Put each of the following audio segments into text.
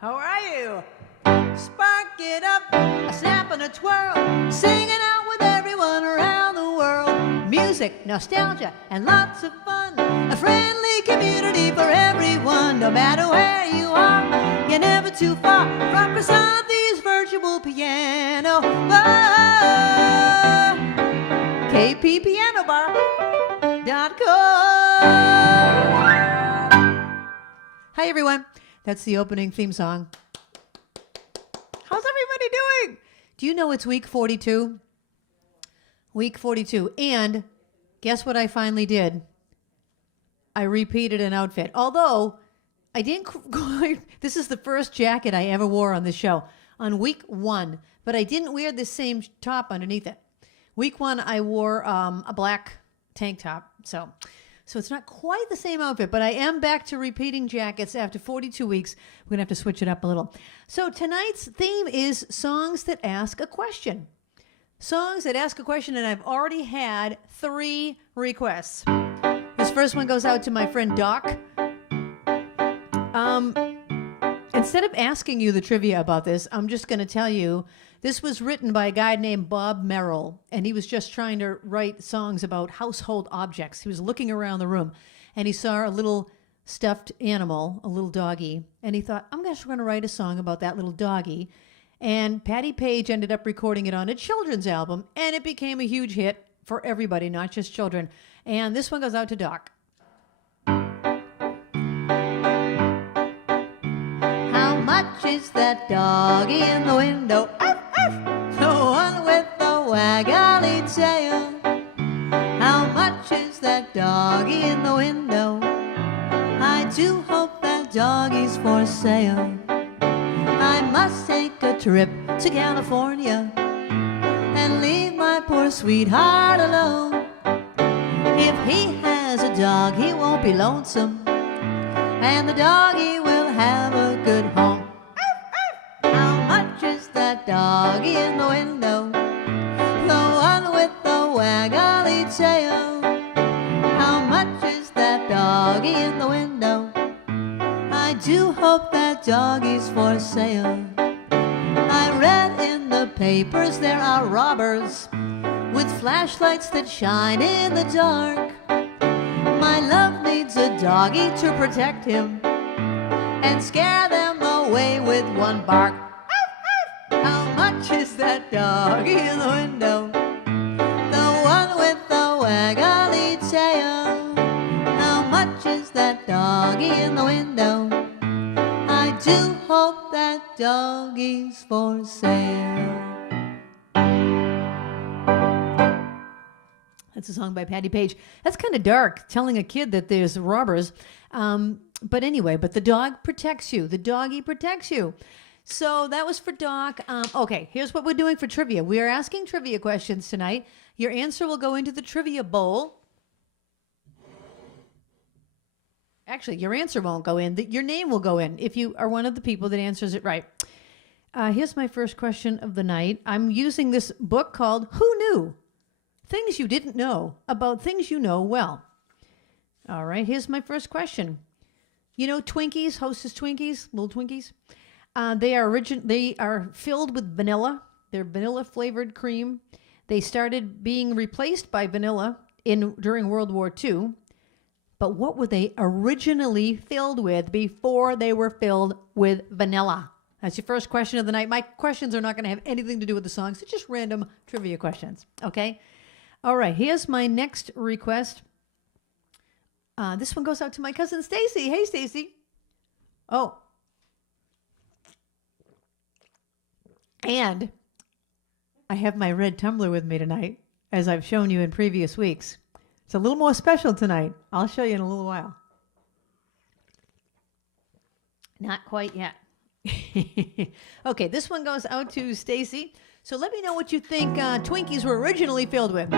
How are you? Spark it up, a snap and a twirl, singing out with everyone around the world. Music, nostalgia, and lots of fun. A friendly community for everyone. No matter where you are, you're never too far from Krisanti's virtual piano bar. KPPianobar.com. Hi, everyone. That's the opening theme song. How's everybody doing? Do you know it's week 42? Week 42. And guess what I finally did? I repeated an outfit. Although I didn't quite, this is the first jacket I ever wore on this show on week 1, but I didn't wear the same top underneath it. Week 1, I wore a black tank top. So it's not quite the same outfit, but I am back to repeating jackets after 42 weeks. We're going to have to switch it up a little. So tonight's theme is songs that ask a question. Songs that ask a question, and I've already had 3 requests. This first one goes out to my friend Doc. Instead of asking you the trivia about this, I'm just going to tell you, this was written by a guy named Bob Merrill, and he was just trying to write songs about household objects. He was looking around the room, and he saw a little stuffed animal, a little doggie, and he thought, I'm just going to write a song about that little doggie. And Patti Page ended up recording it on a children's album, and it became a huge hit for everybody, not just children. And this one goes out to Doc. How much is that doggie in the window? Arf, arf. The one with the waggly tail. How much is that doggie in the window? I do hope that doggie's for sale. I must take a trip to California and leave my poor sweetheart alone. If he has a dog, he won't be lonesome, and the doggie will have a good home. How much is that doggie in the window? The one with the waggly tail. How much is that doggie in the window? I do hope that doggie's for sale. I read in the papers there are robbers with flashlights that shine in the dark. My love needs a doggie to protect him and scare them away with one bark. How much is that doggie in the window? The one with the waggly tail. How much is that doggie in the window? I do hope that doggie's for sale. That's a song by Patti Page. That's kind of dark, telling a kid that there's robbers. But anyway, but the dog protects you. The doggie protects you. So that was for Doc. Okay, here's what we're doing for trivia. We are asking trivia questions tonight. Your answer will go into the trivia bowl. Actually, your answer won't go in. Your name will go in if you are one of the people that answers it right. Here's my first question of the night. I'm using this book called Who Knew? Things You Didn't Know About Things You Know Well. All right, here's my first question. You know Twinkies, Hostess Twinkies, little Twinkies? They are filled with vanilla. They're vanilla-flavored cream. They started being replaced by vanilla during World War II. But what were they originally filled with before they were filled with vanilla? That's your first question of the night. My questions are not going to have anything to do with the songs. It's just random trivia questions, okay? All right, here's my next request. This one goes out to my cousin Stacy. Hey, Stacy. Oh. And I have my red tumbler with me tonight, as I've shown you in previous weeks. It's a little more special tonight. I'll show you in a little while. Not quite yet. Okay, this one goes out to Stacy. So let me know what you think Twinkies were originally filled with.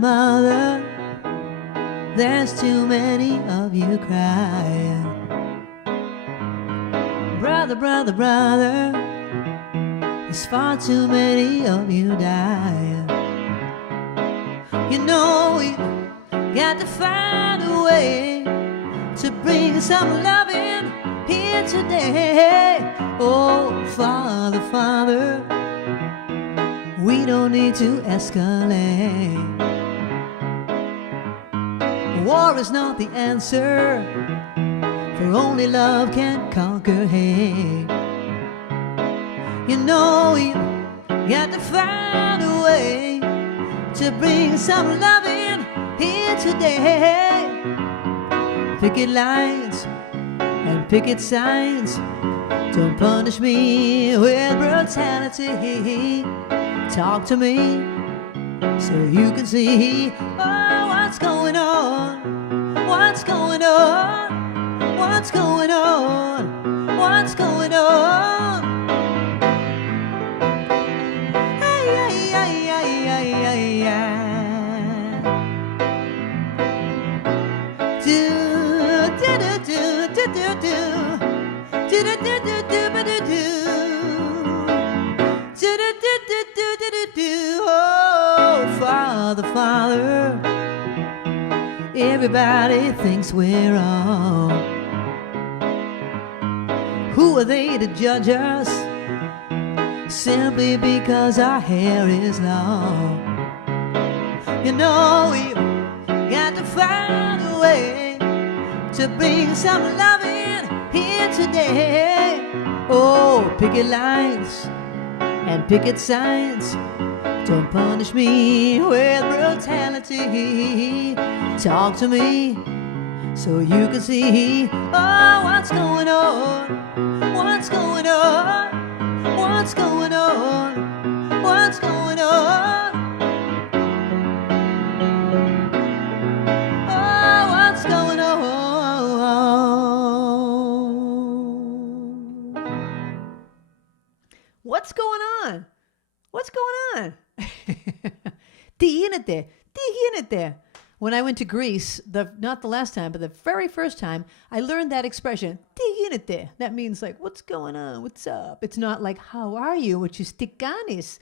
Mother, there's too many of you crying. Brother, brother, brother, there's far too many of you dying. You know we got to find a way to bring some loving here today. Oh, Father, Father, we don't need to escalate. War is not the answer, for only love can conquer hate. You know you got to find a way to bring some loving here today. Picket lines and picket signs, don't punish me with brutality. Talk to me so you can see, oh, what's going on, what's going on, what's going on, what's going on. Ay, ay, ay, ay, ay, ay, ay. Do, do, do, do, do, do, do, do, do, do, do, do, do, do. Oh, Father, Father, everybody thinks we're wrong. Who are they to judge us simply because our hair is long? You know we got to find a way to bring some loving here today. Oh, picket lines and picket signs, don't punish me with brutality. Talk to me so you can see, oh, what's going on, what's going on, what's going on, what's going on. Oh, what's going on. What's going on? What's going on? Tihinete. When I went to Greece, not the last time, but the very first time, I learned that expression, tihinete. That means like, what's going on? What's up? It's not like, how are you? Which is tikanis.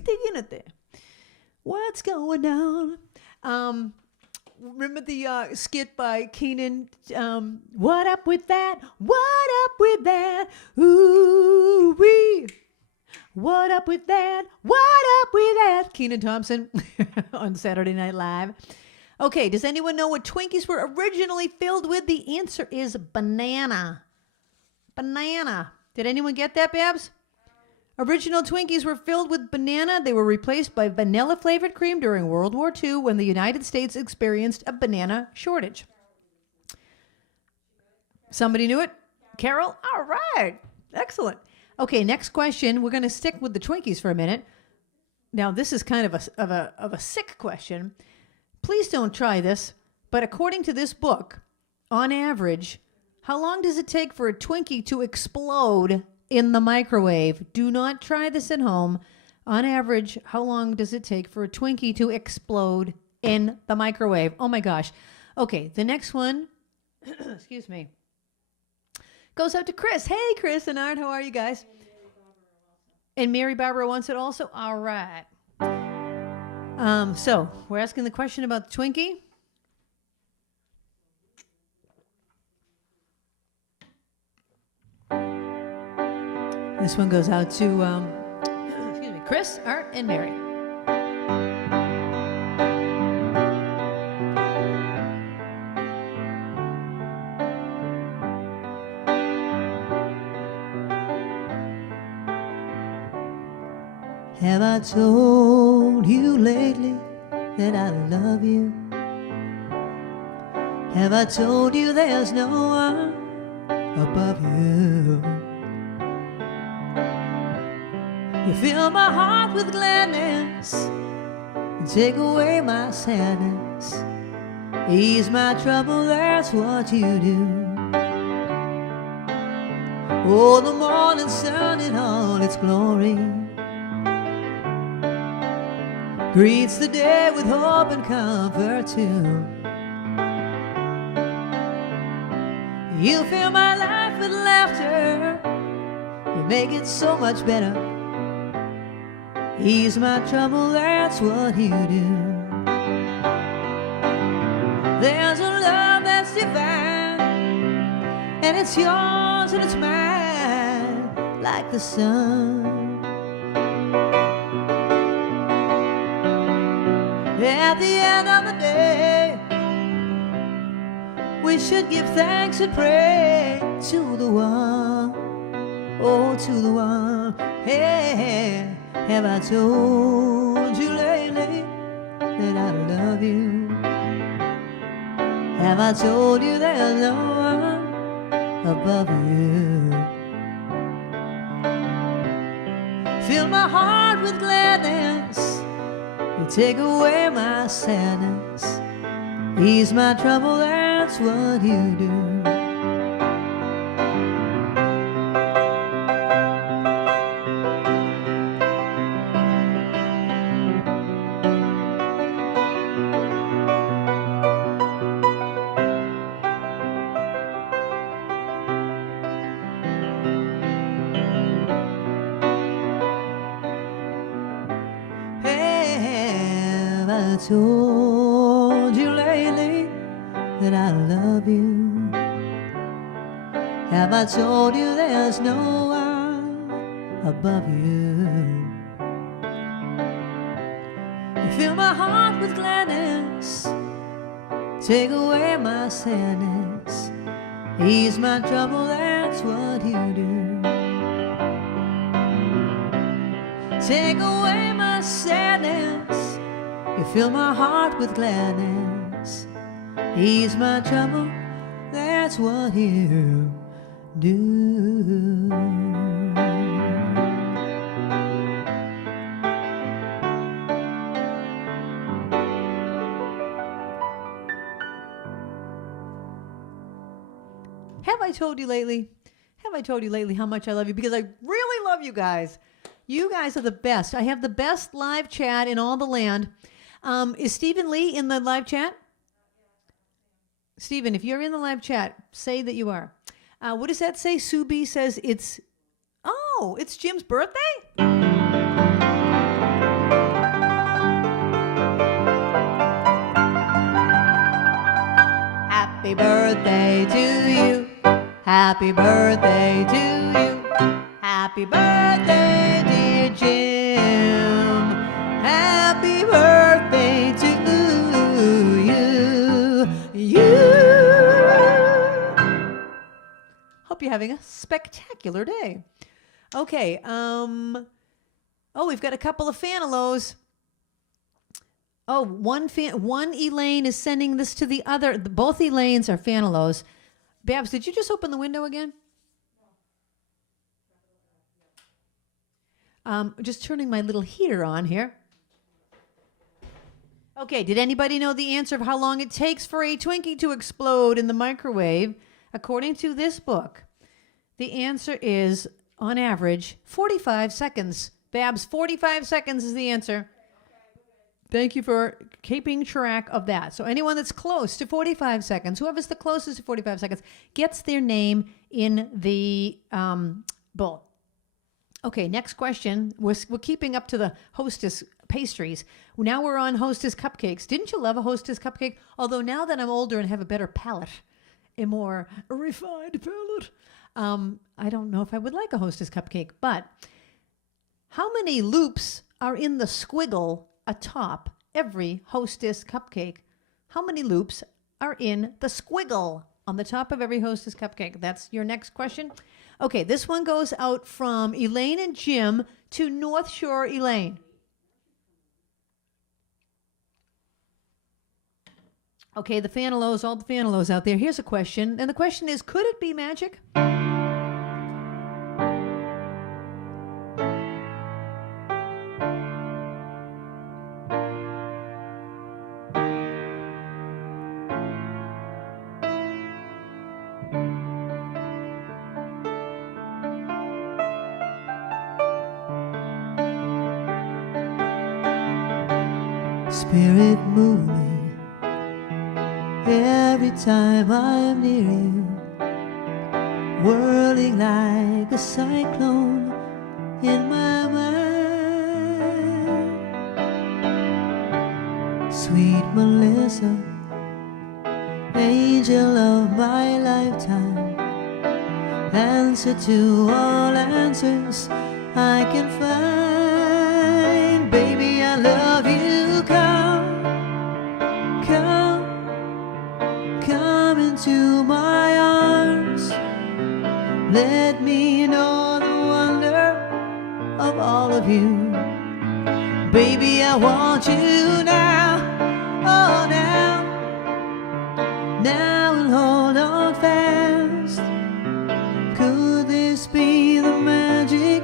Tihinete. What's going on? Remember the skit by Keenan? What up with that? What up with that? Ooh-wee. What up with that? What up with that? Kenan Thompson on Saturday Night Live. Okay, does anyone know what Twinkies were originally filled with? The answer is banana. Banana. Did anyone get that, Babs? Original Twinkies were filled with banana. They were replaced by vanilla-flavored cream during World War II when the United States experienced a banana shortage. Somebody knew it? Carole? All right. Excellent. Okay, next question. We're going to stick with the Twinkies for a minute. Now, this is kind of a sick question. Please don't try this. But according to this book, on average, how long does it take for a Twinkie to explode in the microwave? Do not try this at home. On average, how long does it take for a Twinkie to explode in the microwave? Oh my gosh. Okay, the next one, excuse me, goes out to Chris. Hey, Chris and Art, how are you guys? And Mary Barbara wants it also? All right. So, we're asking the question about the Twinkie. This one goes out to, excuse me, Chris, Art, and Mary. Have I told you lately that I love you? Have I told you there's no one above you? You fill my heart with gladness and take away my sadness. Ease my trouble, that's what you do. Oh, the morning sun in all its glory greets the day with hope and comfort too. You fill my life with laughter make it so much better. Ease my trouble, that's what you do. There's a love that's divine, and it's yours and it's mine, like the sun. At the end of the day, we should give thanks and pray to the one, oh, to the one. Hey, have I told you lately that I love you? Have I told you there's no one above you? Fill my heart with gladness, you take away my sadness, ease my trouble, that's what you do. I told you lately that I love you? Have I told you there's no one above you? You fill my heart with gladness, take away my sadness, ease my trouble, that's what you do. Take away my sadness, you fill my heart with gladness, ease my trouble, that's what you do. Have I told you lately? Have I told you lately how much I love you? Because I really love you guys. You guys are the best. I have the best live chat in all the land. Is Stephen Lee in the live chat? Stephen, if you're in the live chat, say that you are. What does that say? Sue B says it's Jim's birthday? Happy birthday to you. Happy birthday to you. Happy birthday, dear Jim. Happy birthday to you. Hope you're having a spectacular day. Okay. We've got a couple of Fanalos. Oh, one Elaine is sending this to the other. Both Elaines are Fanalos. Babs, did you just open the window again? Just turning my little heater on here. Okay, did anybody know the answer of how long it takes for a Twinkie to explode in the microwave? According to this book, the answer is, on average, 45 seconds. Babs, 45 seconds is the answer. Thank you for keeping track of that. So anyone that's close to 45 seconds, whoever's the closest to 45 seconds, gets their name in the bowl. Okay, next question. We're keeping up to the Hostess pastries. Now we're on Hostess cupcakes. Didn't you love a Hostess cupcake? Although now that I'm older and have a better palate, a more refined palate, I don't know if I would like a Hostess cupcake. But how many loops are in the squiggle atop every Hostess cupcake? How many loops are in the squiggle on the top of every Hostess cupcake? That's your next question. Okay, this one goes out from Elaine and Jim to North Shore Elaine. Okay, the Fanalos, all the Fanalos out there. Here's a question, and the question is, could it be magic? Spirit moving every time I'm near you, whirling like a cyclone in my mind. Sweet Melissa, angel of my lifetime, answer to all answers I can find. Baby, I love you. Come into my arms. Let me know the wonder of all of you. Baby, I want you now, oh now, now, and hold on fast. Could this be the magic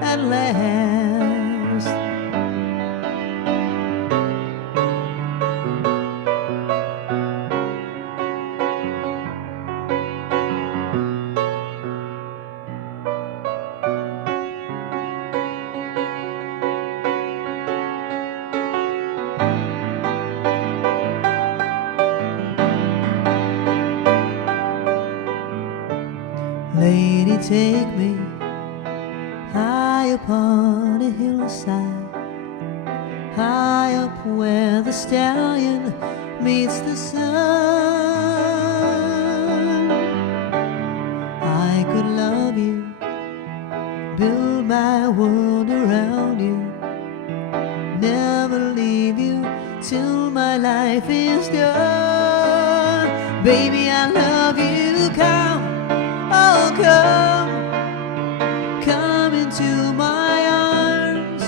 at last? Lady, take me high upon a hillside, high up where the stallion meets the sun. I could love you, build my world around you, never leave you till my life is done. Baby, I love you. Come into my arms.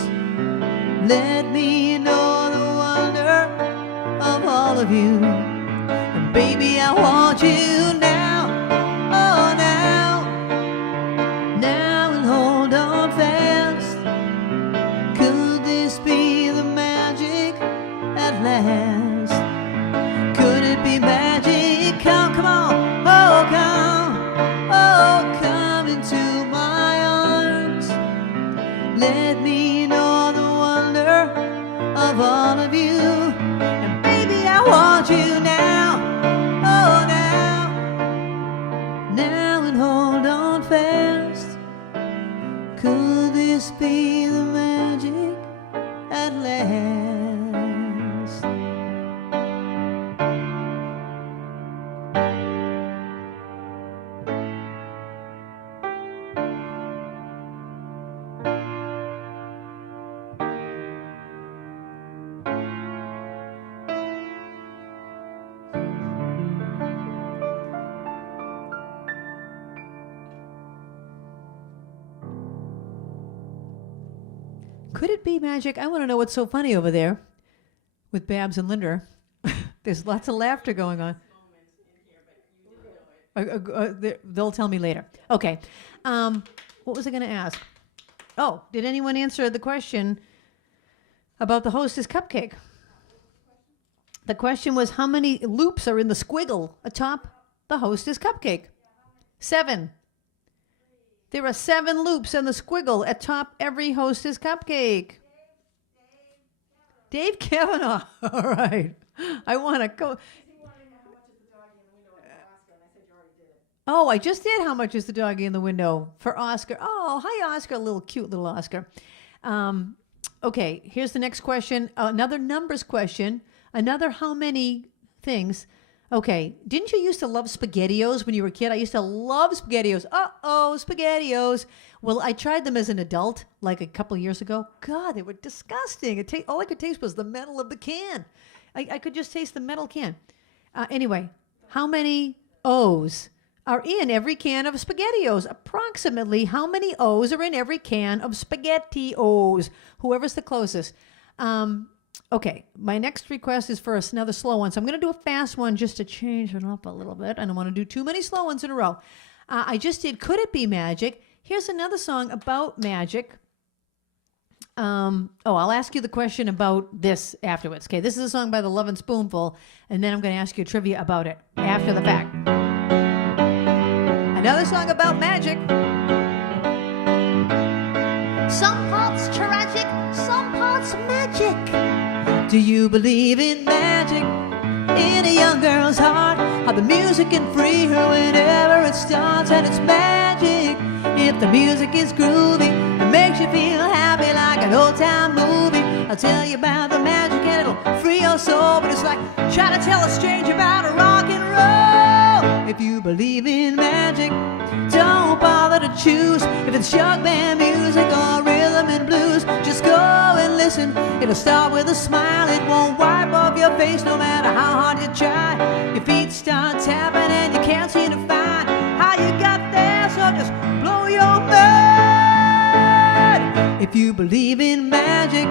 Let me know the wonder of all of you. And baby, I want you now, oh now, now, and hold on fast. Could this be the magic at last? Could it be magic? Come on, oh come. Let me know the wonder of all of you. And baby, I want you now, oh now, now, and hold on fast. Could this be the magic at last? Could it be magic? I want to know what's so funny over there with Babs and Linda. There's lots of laughter going on. They'll tell me later. Okay. What was I going to ask? Oh, did anyone answer the question about the Hostess cupcake? The question was, how many loops are in the squiggle atop the Hostess cupcake? 7. There are 7 loops in the squiggle atop every Hostess cupcake. Dave Kavanaugh. All right. I want to go. Oh, I just did How Much is the Doggie in the Window for Oscar. Oh, hi, Oscar. Cute little Oscar. Okay, here's the next question. Another numbers question. Another how many things. Okay, didn't you used to love SpaghettiOs when you were a kid? I used to love SpaghettiOs. Uh-oh, SpaghettiOs. Well, I tried them as an adult, like a couple of years ago. God, they were disgusting. All I could taste was the metal of the can. I could just taste the metal can. Anyway, how many O's are in every can of SpaghettiOs? Approximately how many O's are in every can of SpaghettiOs? Whoever's the closest. Okay, my next request is for another slow one. So I'm going to do a fast one just to change it up a little bit. I don't want to do too many slow ones in a row. I just did Could It Be Magic? Here's another song about magic. I'll ask you the question about this afterwards. Okay, this is a song by the Lovin' Spoonful, and then I'm going to ask you trivia about it after the fact. Another song about magic. Some parts tragic, some parts magic. Do you believe in magic in a young girl's heart? How the music can free her whenever it starts, and it's magic if the music is groovy and It makes you feel happy like an old-time movie. I'll tell you about the magic and it'll free your soul. But it's like trying to tell a stranger about a rock and roll. If you believe in magic, don't bother to choose if it's jug band music or rhythm and blues. Just go and listen. It'll start with a smile. It won't wipe off your face no matter how hard you try. Your feet start tapping and you can't seem to find how you got there, so just blow your mind. If you believe in magic,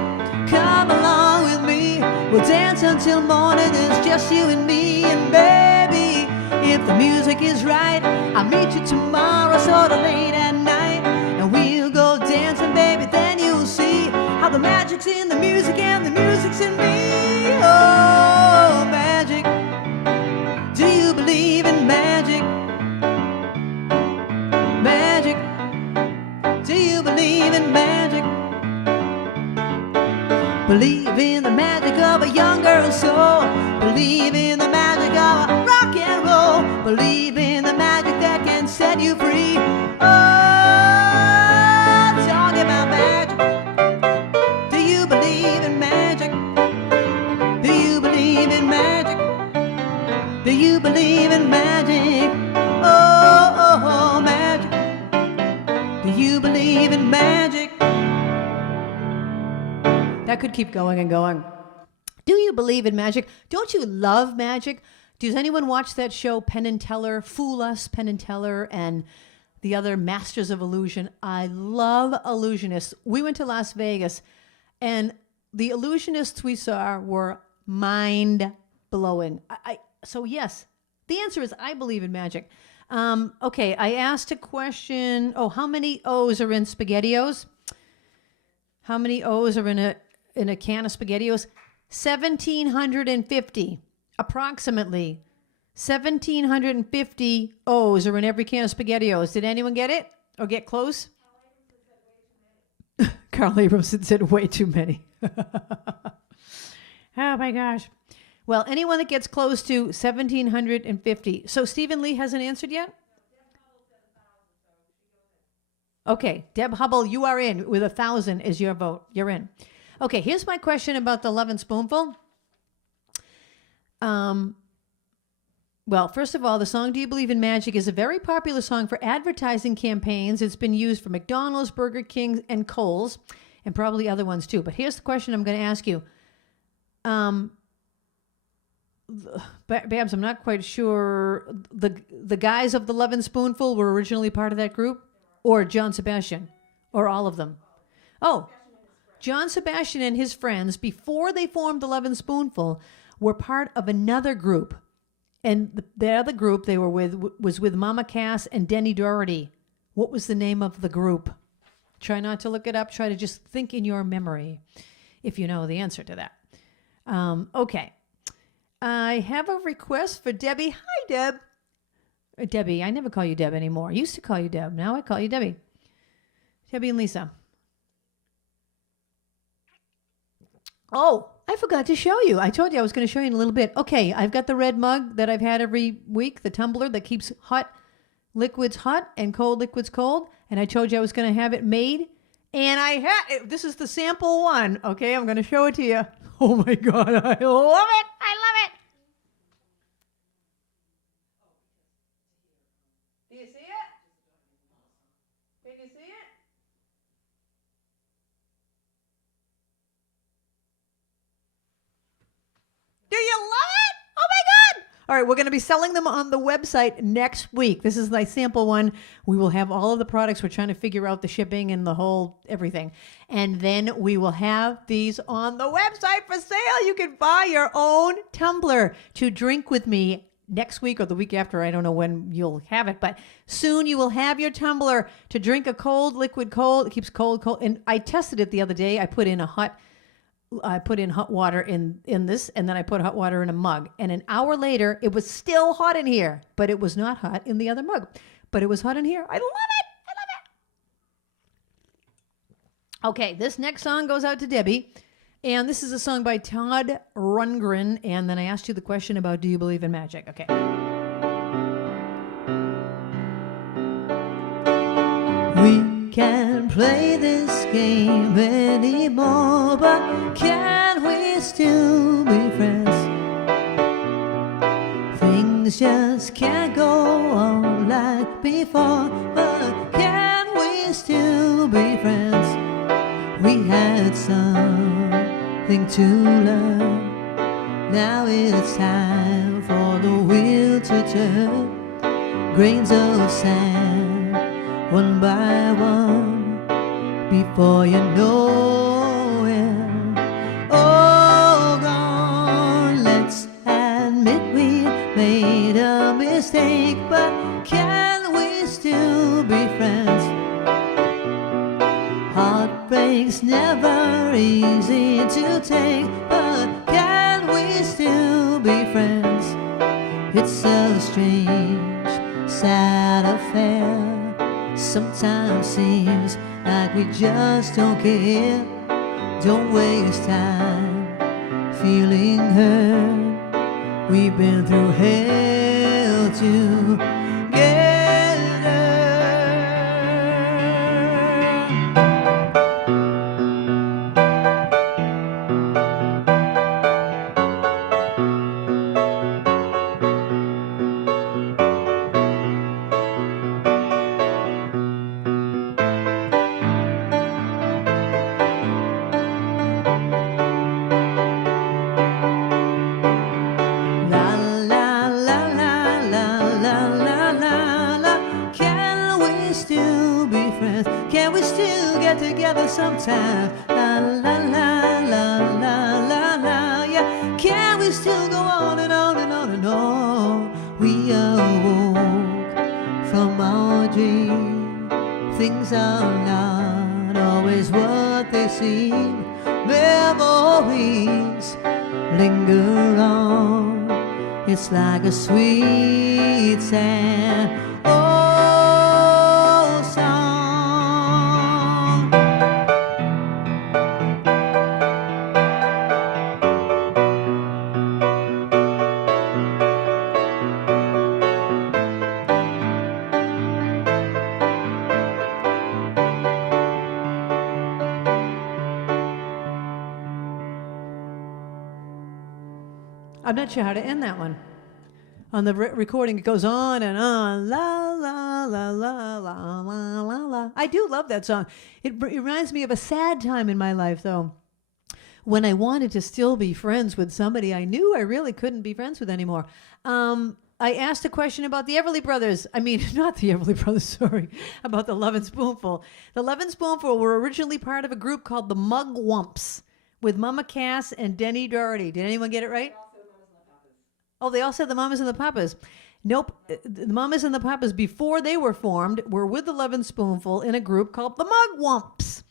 come along with me. We'll dance until morning. It's just you and me. And baby, if the music is right, I'll meet you tomorrow sort of late at night, and we'll go dancing, baby. Then you'll see how the magic's in the music and the music's in me. Oh, magic. Do you believe in magic? Magic. Do you believe in magic? Believe in the magic of a young girl's soul. Believe in the magic of a rock and roll. Believe in the magic that can set you free. Oh, talk about magic. Do you believe in magic? Do you believe in magic? Do you believe in magic? Oh, oh, oh, magic. Do you believe in magic? That could keep going and going. Do you believe in magic? Don't you love magic? Does anyone watch that show, Penn and Teller, Fool Us, Penn and Teller, and the other Masters of Illusion? I love illusionists. We went to Las Vegas, and the illusionists we saw were mind-blowing. So yes, the answer is I believe in magic. Okay, I asked a question. Oh, how many O's are in SpaghettiOs? How many O's are in a can of SpaghettiOs? 1,750. Approximately 1,750 O's are in every can of SpaghettiOs. Did anyone get it or get close? Carl Abrams said way too many. Oh my gosh. Well, anyone that gets close to 1,750. So Stephen Lee hasn't answered yet? Okay, Deb Hubble, you are in with 1,000 is your vote. You're in. Okay, here's my question about the Lovin' Spoonful. Well, first of all, the song Do You Believe in Magic is a very popular song for advertising campaigns. It's been used for McDonald's, Burger King, and Kohl's, and probably other ones too. But here's the question I'm going to ask you. Babs, I'm not quite sure. The guys of the Lovin' Spoonful were originally part of that group? Or John Sebastian? Or all of them? Oh, John Sebastian and his friends, before they formed the Lovin' Spoonful, were part of another group. And the other group they were with was with Mama Cass and Denny Doherty. What was the name of the group? Try not to look it up. Try to just think in your memory if you know the answer to that. Okay. I have a request for Debbie. Hi, Deb. Debbie, I never call you Deb anymore. I used to call you Deb. Now I call you Debbie. Debbie and Lisa. Oh, I forgot to show you. I told you I was going to show you in a little bit. Okay, I've got the red mug that I've had every week, the tumbler that keeps hot liquids hot and cold liquids cold. And I told you I was going to have it made. And I had it. This is the sample one. Okay, I'm going to show it to you. Oh my God, I love it. I love it. Do you see it? Can you see it? Do you love it? Oh my God. All right, we're going to be selling them on the website next week. This is my sample one. We will have all of the products. We're trying to figure out the shipping and the whole everything. And then we will have these on the website for sale. You can buy your own tumbler to drink with me next week or the week after. I don't know when you'll have it, but soon you will have your tumbler to drink a cold liquid cold. It keeps cold. And I tested it the other day. I put in hot water in this, and then I put hot water in a mug. And an hour later, it was still hot in here, but it was not hot in the other mug. But it was hot in here. I love it. I love it. Okay, this next song goes out to Debbie. And this is a song by Todd Rundgren. And then I asked you the question about, do you believe in magic? Okay. We can play this game anymore, but can we still be friends? Things just can't go on like before, but can we still be friends? We had something to learn. Now it's time for the wheel to turn. Grains of sand, one by one, before you know it, all gone. Let's admit we made a mistake, but can we still be friends? Heartbreak's never easy to take, but can we still be friends? It's a strange, sad affair. Sometimes seems like we just don't care. Don't waste time feeling hurt. We've been through hell together. Together sometime, la la la la la la la, yeah. Can we still go on and on and on and on? We awoke from our dream. Things are not always what they seem. Memories linger on. It's like a sweet sad old song. I'm not sure how to end that one. On the recording, it goes on and on. La, la, la, la, la, la, la, la. I do love that song. It reminds me of a sad time in my life, though, when I wanted to still be friends with somebody I knew I really couldn't be friends with anymore. I asked a question about the Everly Brothers. I mean, not the Everly Brothers, sorry, about the Lovin' Spoonful. The Lovin' Spoonful were originally part of a group called the Mugwumps with Mama Cass and Denny Doherty. Did anyone get it right? Oh, they all said the Mamas and the Papas. Nope. The Mamas and the Papas, before they were formed, were with the Lovin' Spoonful in a group called the Mugwumps.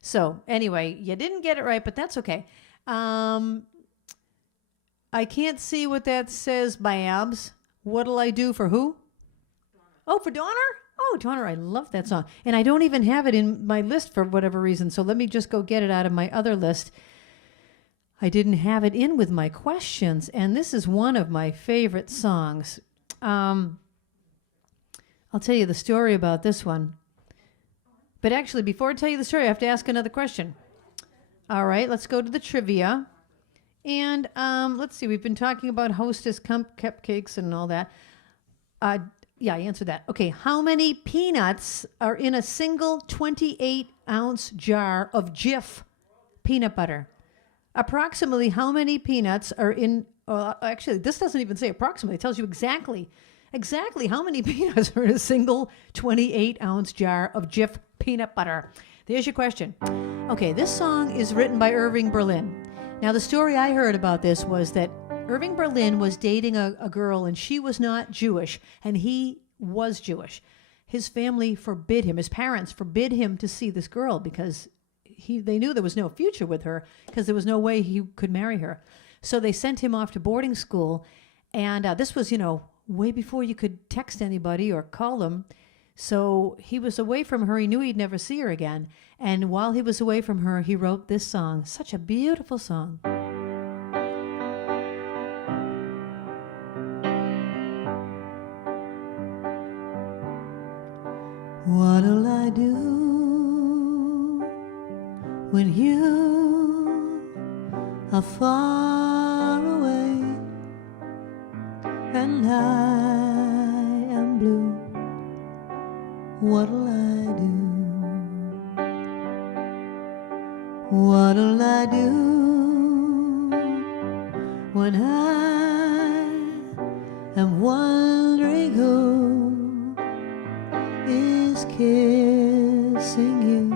So, anyway, you didn't get it right, but that's okay. I can't see what that says, Babs. What'll I do for who? Oh, for Donner? Oh, Donner, I love that song. And I don't even have it in my list for whatever reason, so let me just go get it out of my other list. I didn't have it in with my questions, and this is one of my favorite songs. I'll tell you the story about this one. But actually, before I tell you the story, I have to ask another question. All right, let's go to the trivia. And let's see, we've been talking about Hostess cupcakes and all that. Yeah, I answered that. Okay, how many peanuts are in a single 28-ounce jar of Jif peanut butter? Approximately how many peanuts are in, actually, this doesn't even say approximately. It tells you exactly how many peanuts are in a single 28-ounce jar of Jif peanut butter. There's your question. Okay, this song is written by Irving Berlin. Now, the story I heard about this was that Irving Berlin was dating a girl, and she was not Jewish, and he was Jewish. His family forbid him, his parents forbid him to see this girl because they knew there was no future with her because there was no way he could marry her. So they sent him off to boarding school. And this was, way before you could text anybody or call them. So he was away from her. He knew he'd never see her again. And while he was away from her, he wrote this song. Such a beautiful song. What'll I do when you are far away and I am blue, what'll I do? What'll I do when I am wondering who is kissing you?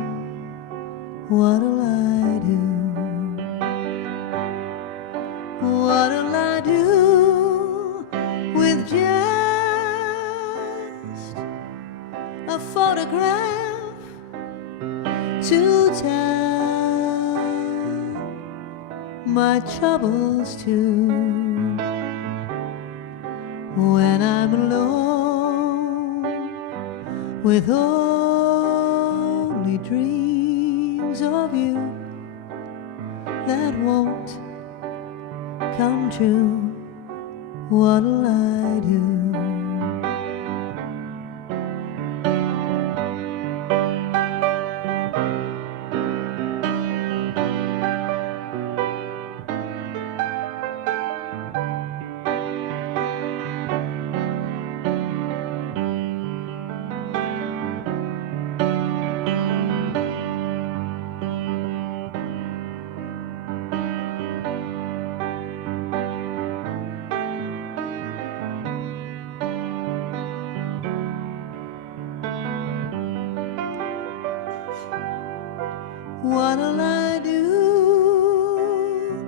What'll I do? What'll I do with just a photograph to tell my troubles to? When I'm alone with only dreams of you that won't come true, what'll I do? What'll I do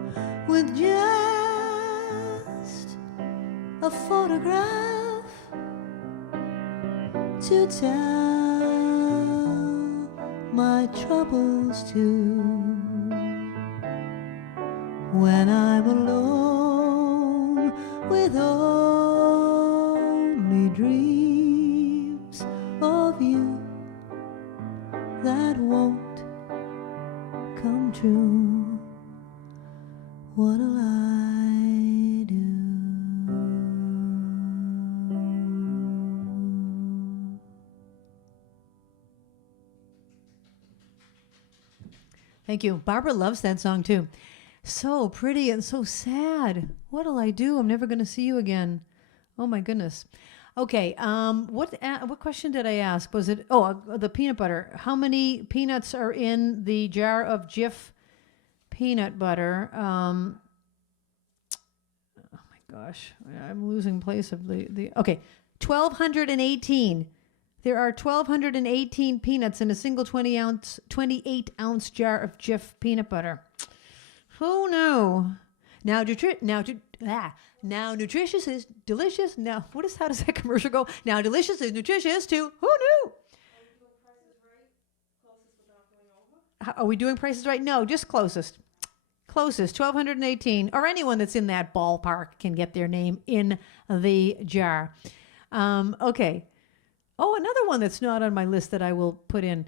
with just a photograph to tell my troubles to? When I'm alone with only dreams of you that won't come true, what'll I do? Thank you. Barbara loves that song too. So pretty and so sad. What'll I do? I'm never going to see you again. Oh my goodness. Okay, what question did I ask? Was it, the peanut butter. How many peanuts are in the jar of Jif peanut butter? Oh my gosh, I'm losing place of okay, 1,218. There are 1,218 peanuts in a single 28-ounce jar of Jif peanut butter. Oh no. Now nutritious is delicious. Now, how does that commercial go? Now delicious is nutritious too. Who knew? Are we doing Prices Right? No, just closest. Closest, 1,218. Or anyone that's in that ballpark can get their name in the jar. Okay. Oh, another one that's not on my list that I will put in.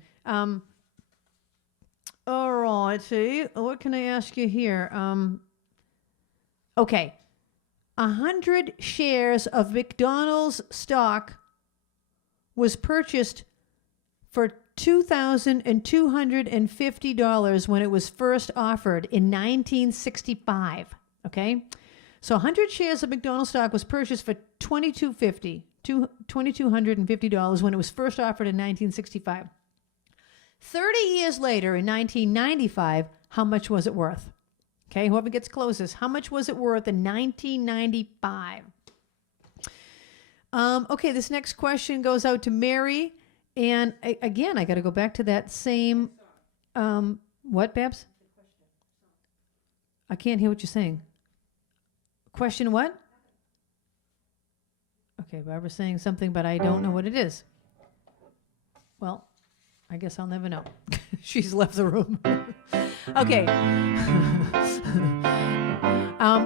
All right, see. What can I ask you here? Okay. 100 shares of McDonald's stock was purchased for $2,250 when it was first offered in 1965. Okay? So 100 shares of McDonald's stock was purchased for $2,250 when it was first offered in 1965. 30 years later, in 1995, how much was it worth? Okay, whoever gets closest, how much was it worth in 1995? Okay, this next question goes out to Mary. And again, I got to go back to that same, what, Babs? I can't hear what you're saying. Question what? Okay, Barbara's saying something, but I don't know what it is. Well, I guess I'll never know. She's left the room. Okay.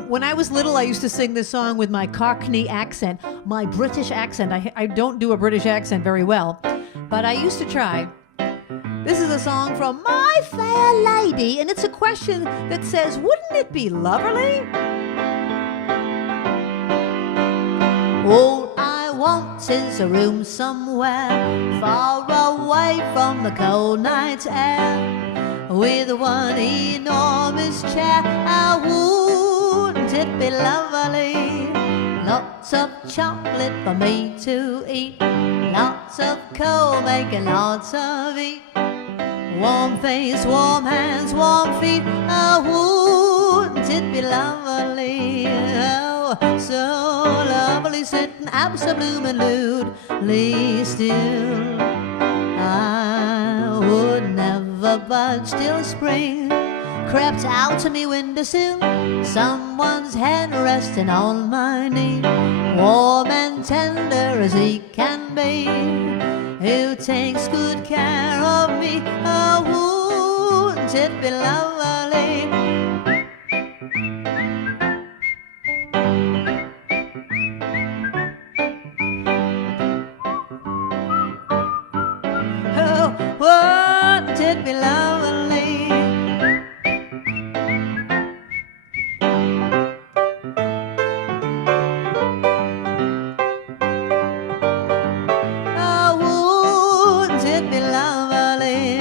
When I was little, I used to sing this song with my Cockney accent, my British accent. I don't do a British accent very well, but I used to try. This is a song from My Fair Lady, and it's a question that says, wouldn't it be lovely? All I want is a room somewhere far away from the cold night air. with one enormous chair. Wouldn't it be lovely? Lots of chocolate for me to eat, lots of coal making lots of heat. Warm face, warm hands, warm feet. Wouldn't it be lovely? Oh, so lovely, sitting absolutely still. I would never budge till spring crept out to me windowsill. Someone's hand resting on my knee, warm and tender as he can be, who takes good care of me. Wouldn't it be lovely? Wouldn't it be lovely? Wouldn't it be lovely?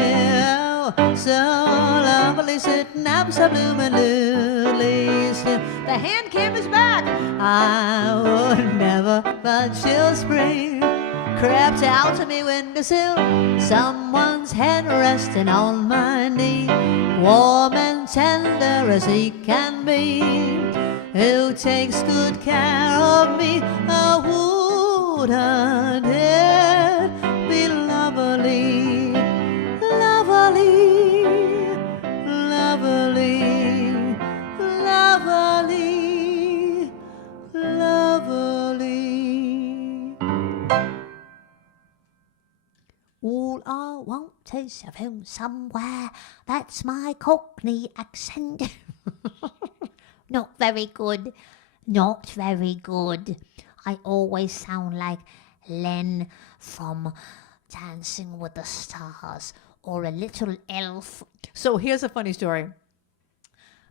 Oh, so lovely, sitting absolutely still. The hand cam is back. I would never budge till spring crept out to me windowsill. Someone's hand resting on my knee, warm and tender as he can be, who takes good care of me. Wouldn't it be lovely? Lovely, lovely, lovely, lovely. All I want is a film somewhere. That's my Cockney accent. Not very good. Not very good. I always sound like Len from Dancing with the Stars or a little elf. So here's a funny story.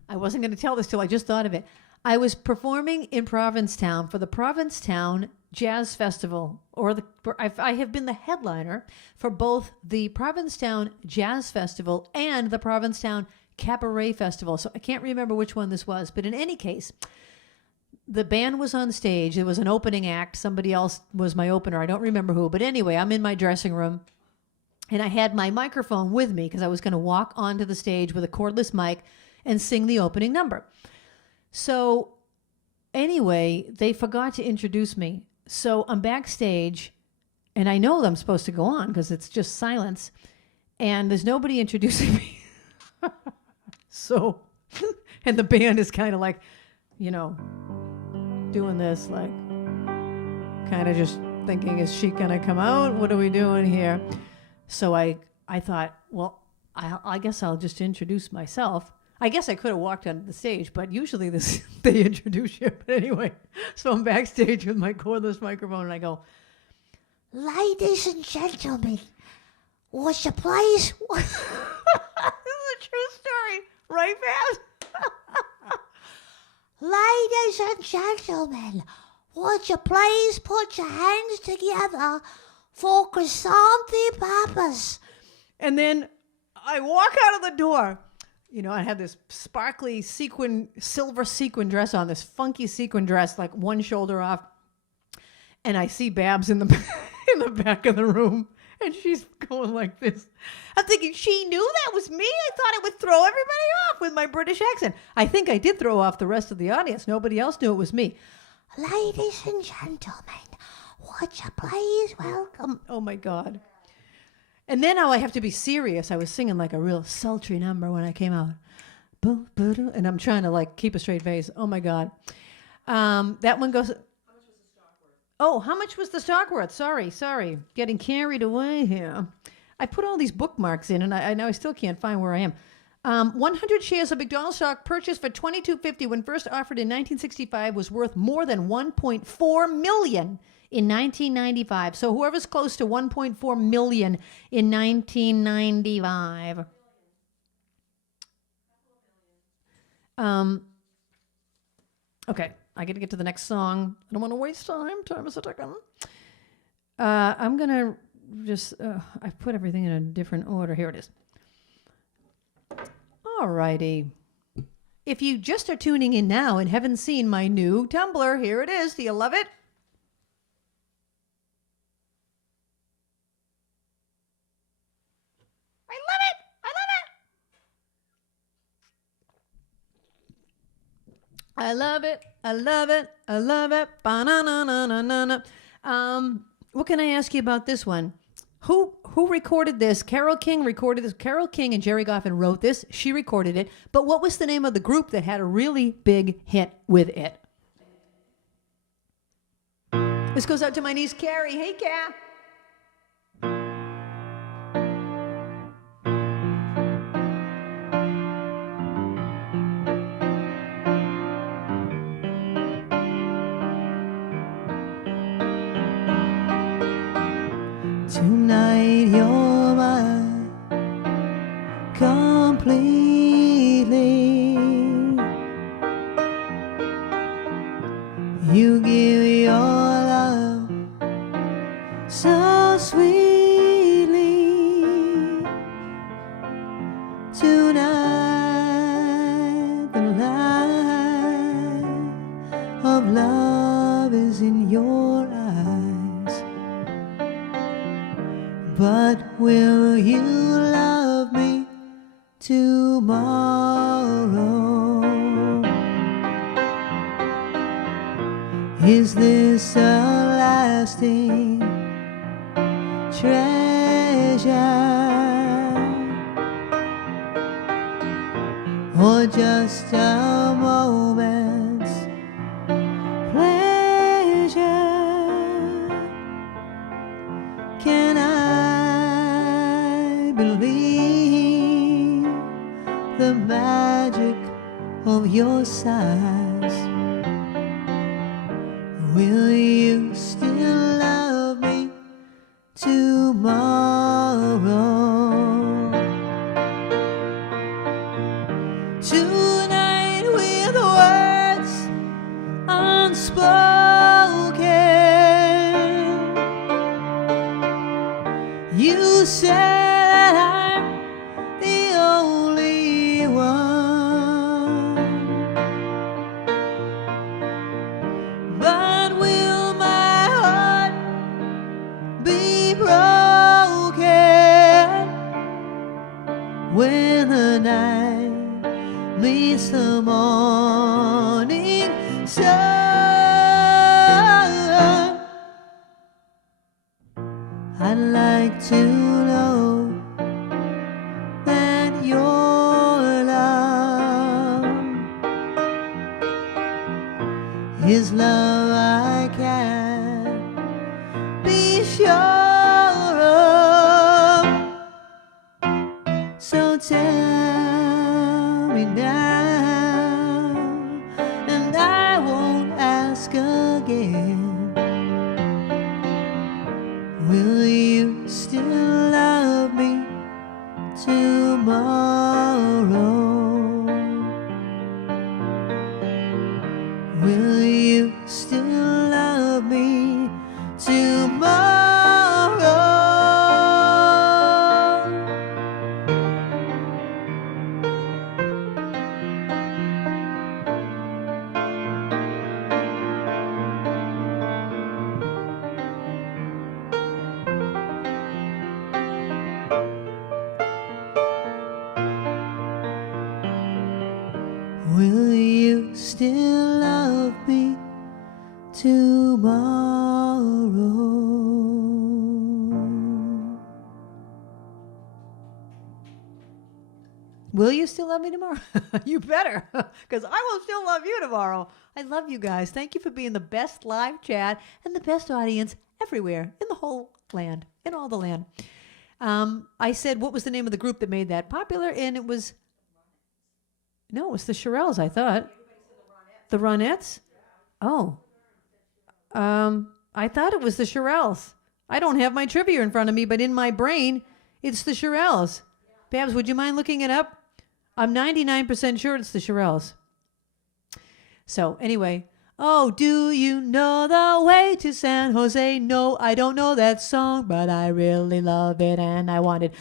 I wasn't going to tell this till I just thought of it. I was performing in Provincetown for the Provincetown Jazz Festival, I have been the headliner for both the Provincetown Jazz Festival and the Provincetown Cabaret Festival. So I can't remember which one this was, but in any case, the band was on stage. It was an opening act. Somebody else was my opener. I don't remember who, but anyway, I'm in my dressing room and I had my microphone with me because I was going to walk onto the stage with a cordless mic and sing the opening number. So anyway, they forgot to introduce me. So I'm backstage, and I know I'm supposed to go on because it's just silence, and there's nobody introducing me. So, and the band is kind of like, you know, doing this, like, kind of just thinking, is she going to come out? What are we doing here? So I thought, well, I guess I'll just introduce myself. I guess I could have walked onto the stage, but usually they introduce you. But anyway, so I'm backstage with my cordless microphone, and I go, "Ladies and gentlemen, would you please..." This is a true story. Right, Pat? "Ladies and gentlemen, would you please put your hands together for Krisanthi Pappas?" And then I walk out of the door. You know, I had this sparkly silver sequin dress on, this funky sequin dress, like one shoulder off. And I see Babs in the back of the room, and she's going like this. I'm thinking, she knew that was me? I thought it would throw everybody off with my British accent. I think I did throw off the rest of the audience. Nobody else knew it was me. "Ladies and gentlemen, would you please welcome..." Oh, my God. And then now I have to be serious. I was singing like a real sultry number when I came out. And I'm trying to like keep a straight face. Oh my God. That one goes... How much was the stock worth? Oh, how much was the stock worth? Sorry. Getting carried away here. I put all these bookmarks in and I know I still can't find where I am. 100 shares of McDonald's stock purchased for $22.50 when first offered in 1965 was worth more than $1.4 million in 1995. So whoever's close to 1.4 million in 1995. Okay, I got to get to the next song. I don't want to waste time. Time is a ticking. I'm going to just, I put everything in a different order. Here it is. All righty. If you just are tuning in now and haven't seen my new Tumblr, here it is. Do you love it? I love it. I love it. I love it. I love it. Ba-na-na-na-na-na. What can I ask you about this one? Who recorded this? Carole King recorded this. Carole King and Jerry Goffin wrote this. She recorded it. But what was the name of the group that had a really big hit with it? This goes out to my niece Carrie. Hey, Kat. Tonight you're mine completely. You give your love so sweetly. Tonight the light of love is in your eyes. But will you love me tomorrow? Is this a lasting treasure, or just a moment's pleasure? Can I believe the magic of your sighs? Will you still love me tomorrow? Tonight with words unspoken, you said I'm the only one. But will my heart be broken when the night meets the morning sun? I'd like to know that your love is love I can be sure of. So tell me now, and I won't ask again. Will you still love me tomorrow? Will you still love me tomorrow? Will you still love me tomorrow? Will you still love me tomorrow? You better, because I will still love you tomorrow. I love you guys. Thank you for being the best live chat and the best audience everywhere in the whole land, in all the land. I said, what was the name of the group that made that popular? And it was, no, it was the Shirelles, I thought. The Ronettes? Oh. I thought it was the Shirelles. I don't have my trivia in front of me, but in my brain, it's the Shirelles. Babs, would you mind looking it up? I'm 99% sure it's the Shirelles. So anyway, Oh, do you know the way to San Jose? No, I don't know that song, but I really love it, and I wanted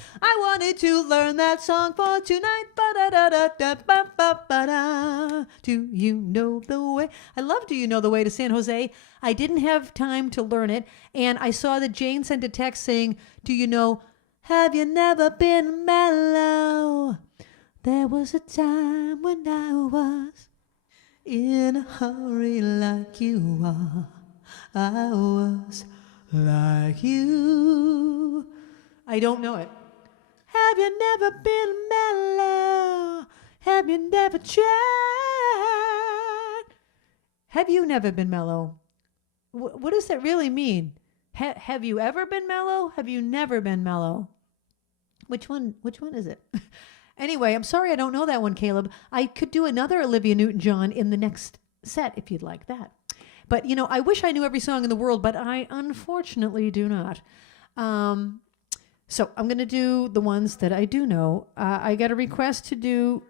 to learn that song for tonight. Ba-da-da-da-da-ba-ba-ba-da. Do you know the way? I love Do You Know the Way to San Jose. I didn't have time to learn it, and I saw that Jane sent a text saying, do you know, have you never been mellow? There was a time when I was in a hurry like you are. I was like you. I don't know it. Have you never been mellow? Have you never tried? Have you never been mellow? What does that really mean? Have you ever been mellow? Have you never been mellow? Which one is it? Anyway, I'm sorry I don't know that one, Caleb. I could do another Olivia Newton-John in the next set if you'd like that. But, you know, I wish I knew every song in the world, but I unfortunately do not. So I'm going to do the ones that I do know. I got a request to do...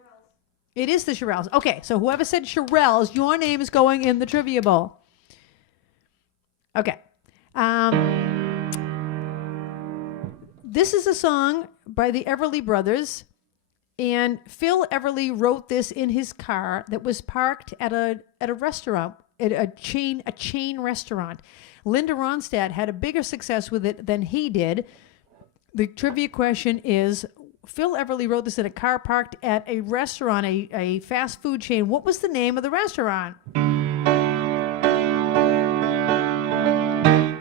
It is the Shirelles. Okay, so whoever said Shirelles, your name is going in the Trivia Bowl. Okay. This is a song by the Everly Brothers, and Phil Everly wrote this in his car that was parked at a restaurant, at a chain restaurant. Linda Ronstadt had a bigger success with it than he did. The trivia question is, Phil Everly wrote this in a car parked at a restaurant, a fast food chain. What was the name of the restaurant?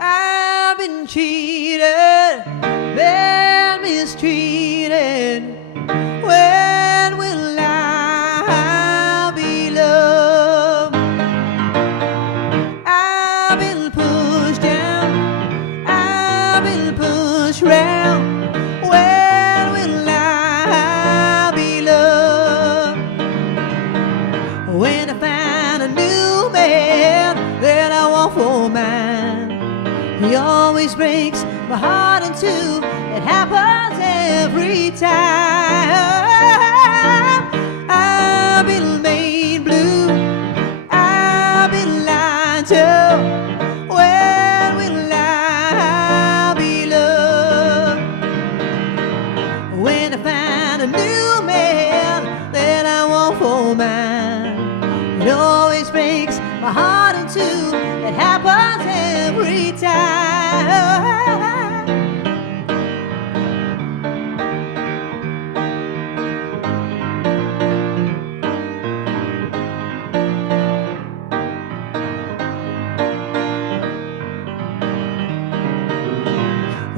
I've been cheated, been mistreated. When will I be loved? I've been pushed down, I've been pushed round. When will I be loved? When I find a new man that I want for mine, he always breaks my heart in two. It happens every time. I've been made blue, I've been lied to. When will I be loved? When I find a new man that I want for mine, it always breaks my heart in two. It happens every time.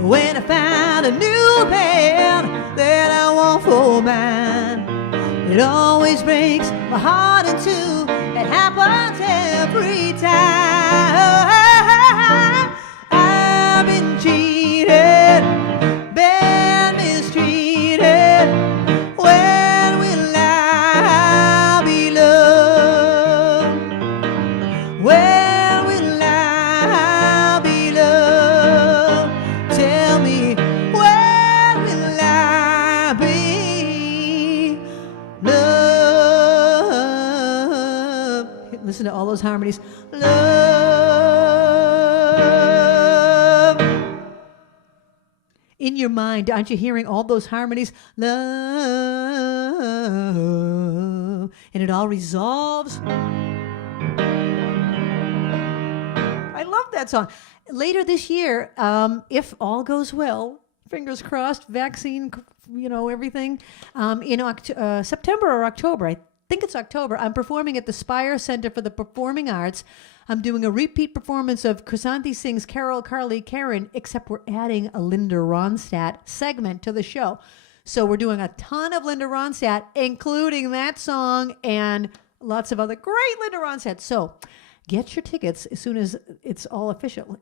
When I find a new man that I want for mine, it always breaks my heart in two. It happens every time. I've been cheated, been mistreated. When will I be loved? When will I be loved? Tell me, when will I be loved? Listen to all those harmonies. Love. In your mind, aren't you hearing all those harmonies? Love. And it all resolves. I love that song. Later this year, if all goes well, fingers crossed, vaccine, everything, in September or October, I think it's October, I'm performing at the Spire Center for the Performing Arts. I'm doing a repeat performance of Krisanthi Sings Carole, Carly, Karen, except we're adding a Linda Ronstadt segment to the show. So we're doing a ton of Linda Ronstadt, including that song and lots of other great Linda Ronstadt. So get your tickets as soon as it's all official.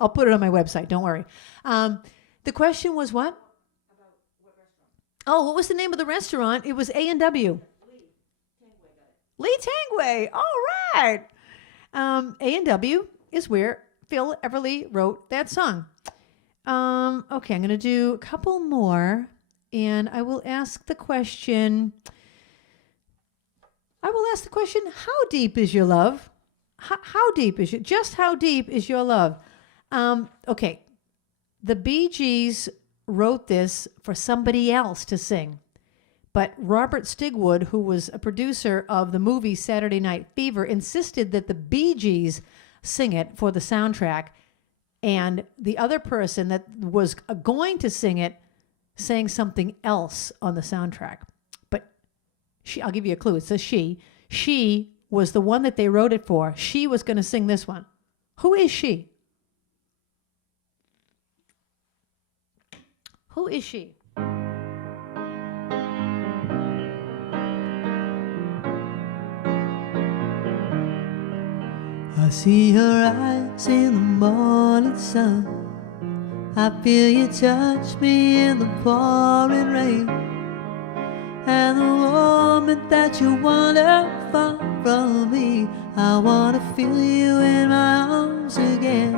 I'll put it on my website. Don't worry. The question was what? About what restaurant? Oh, what was the name of the restaurant? It was A&W. Lee Tangway. All right. A&W is where Phil Everly wrote that song. Okay, I'm going to do a couple more, and I will ask the question. How deep is your love? how deep is just how deep is your love? Okay, the Bee Gees wrote this for somebody else to sing. But Robert Stigwood, who was a producer of the movie Saturday Night Fever, insisted that the Bee Gees sing it for the soundtrack. And the other person that was going to sing it sang something else on the soundtrack. But I'll give you a clue. It says she. She was the one that they wrote it for. She was going to sing this one. Who is she? Who is she? I see your eyes in the morning sun. I feel you touch me in the pouring rain. And the moment that you wander far from me, I wanna feel you in my arms again.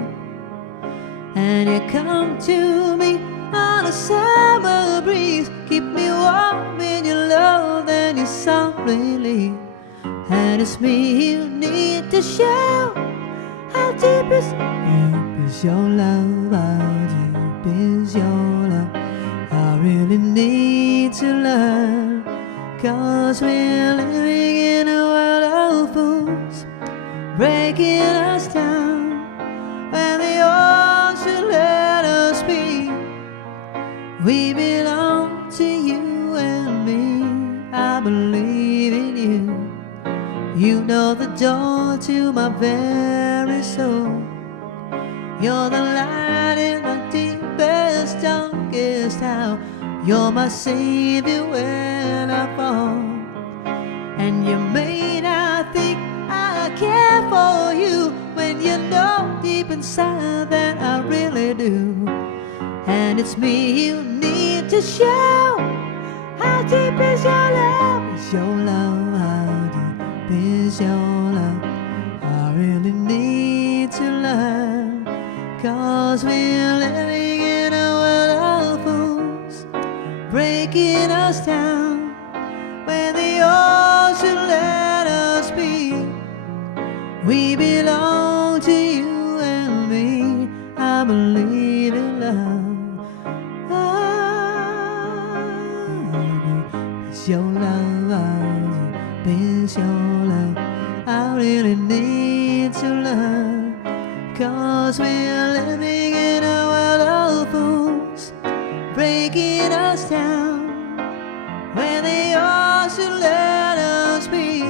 And you come to me on a summer breeze, keep me warm in your love and your softly leave. And it's me you need to show. How deep is your love? How deep is your love? I really need to learn, 'cause we're living in a world of fools, breaking us down. When the ocean let us be, we belong to you and me. I believe in you. You know the door to my very soul. You're the light in my deepest, darkest hour. You're my savior when I fall. And you may not think I care for you, when you know deep inside that I really do. And it's me you need to show. How deep is your love? Is your love? How deep is your love? I really need to learn, 'cause we're living in a world of fools, breaking us down. When the ocean let us be, we belong to you and me. I believe in love. It's your love, it's your love. I really need to learn, 'cause we're living in a world of fools, breaking us down. When the ocean let us be,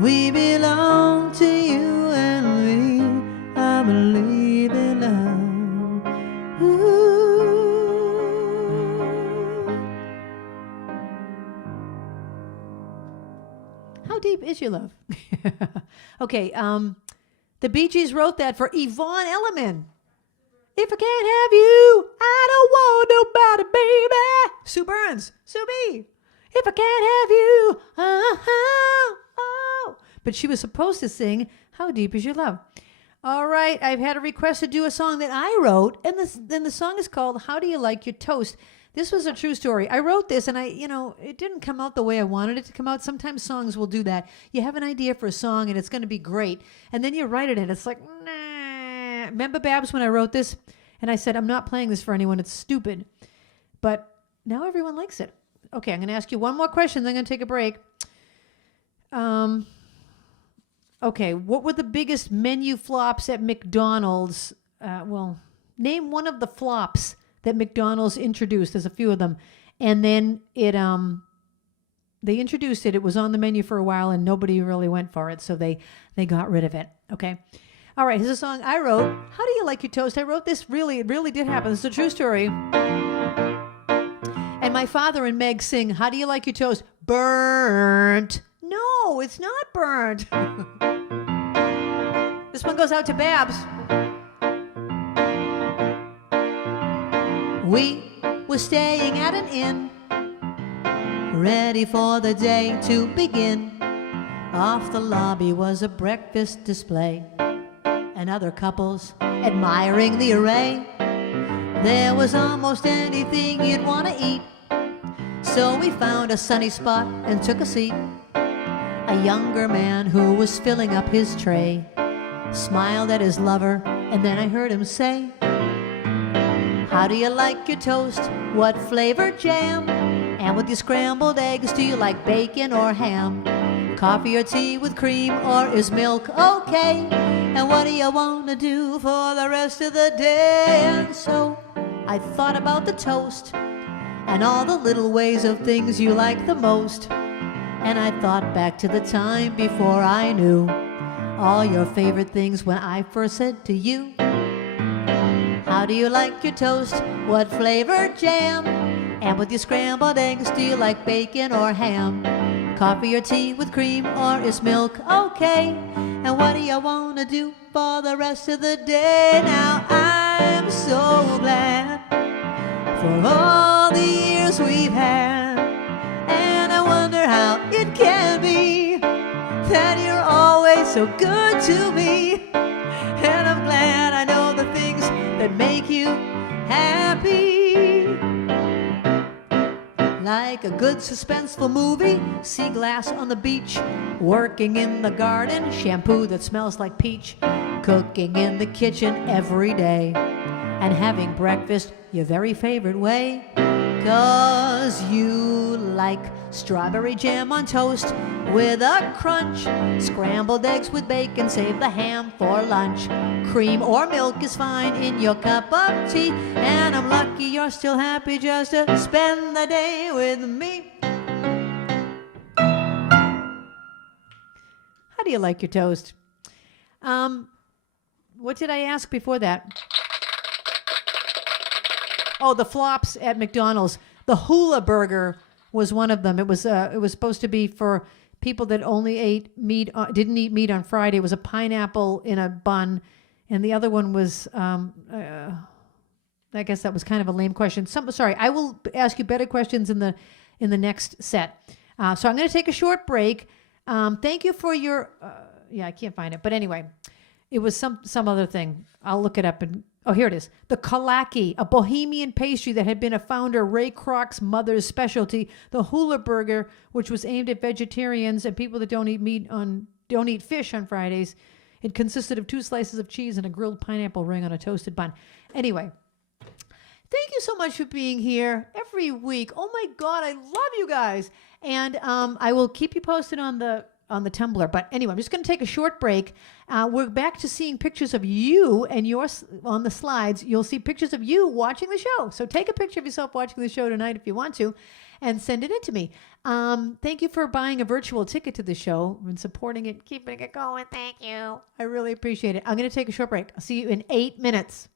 we belong to you and me. I believe in love. Ooh. How deep is your love? Okay, the Bee Gees wrote that for Yvonne Elliman. If I can't have you, I don't want nobody, baby. Sue Burns, Sue B. If I can't have you, oh. But she was supposed to sing How Deep Is Your Love? All right, I've had a request to do a song that I wrote, and the song is called How Do You Like Your Toast? This was a true story. I wrote this, and it didn't come out the way I wanted it to come out. Sometimes songs will do that. You have an idea for a song, and it's going to be great, and then you write it, and it's like, nah. Remember, Babs, when I wrote this, and I said, I'm not playing this for anyone. It's stupid. But now everyone likes it. Okay, I'm going to ask you one more question, then I'm going to take a break. Okay, what were the biggest menu flops at McDonald's? Name one of the flops that McDonald's introduced. There's a few of them. And then they introduced it. It was on the menu for a while, and nobody really went for it, so they got rid of it. Okay? All right, here's a song I wrote. How do you like your toast? I wrote this, it really did happen. It's a true story. And my father and Meg sing, how do you like your toast? Burnt. No, it's not burnt. This one goes out to Babs. We were staying at an inn, ready for the day to begin. Off the lobby was a breakfast display, and other couples admiring the array. There was almost anything you'd want to eat, so we found a sunny spot and took a seat. A younger man who was filling up his tray smiled at his lover, and then I heard him say, "How do you like your toast? What flavor jam? And with your scrambled eggs, do you like bacon or ham? Coffee or tea with cream, or is milk okay? And what do you want to do for the rest of the day?" And so I thought about the toast and all the little ways of things you like the most. And I thought back to the time before I knew all your favorite things when I first said to you, "How do you like your toast? What flavor jam? And with your scrambled eggs, do you like bacon or ham? Coffee or tea with cream, or is milk okay? And what do you want to do for the rest of the day?" Now I'm so glad for all the years we've had, and I wonder how it can be that you're always so good to me. And I'm glad I know the things that make you happy. Like a good suspenseful movie, sea glass on the beach, working in the garden, shampoo that smells like peach, cooking in the kitchen every day, and having breakfast your very favorite way. 'Cause you like strawberry jam on toast with a crunch, scrambled eggs with bacon, save the ham for lunch. Cream or milk is fine in your cup of tea, and I'm lucky you're still happy just to spend the day with me. How do you like your toast? What did I ask before that? Oh, the flops at McDonald's. The hula burger was one of them. It was supposed to be for people that only ate meat, didn't eat meat on Friday. It was a pineapple in a bun, and the other one was, I guess that was kind of a lame question. Sorry, I will ask you better questions in the next set. So I'm going to take a short break. Thank you for your, I can't find it, but anyway, it was some other thing. I'll look it up and. Oh, here it is. The kalaki, a Bohemian pastry that had been a founder Ray Kroc's mother's specialty. The hula burger, which was aimed at vegetarians and people that don't eat fish on Fridays. It consisted of 2 slices of cheese and a grilled pineapple ring on a toasted bun. Anyway, thank you so much for being here every week. Oh my God, I love you guys. And I will keep you posted on the Tumblr. But anyway, I'm just going to take a short break. We're back to seeing pictures of you, and on the slides, you'll see pictures of you watching the show. So take a picture of yourself watching the show tonight if you want to, and send it in to me. Thank you for buying a virtual ticket to the show and supporting it, keeping it going. Thank you. I really appreciate it. I'm going to take a short break. I'll see you in 8 minutes.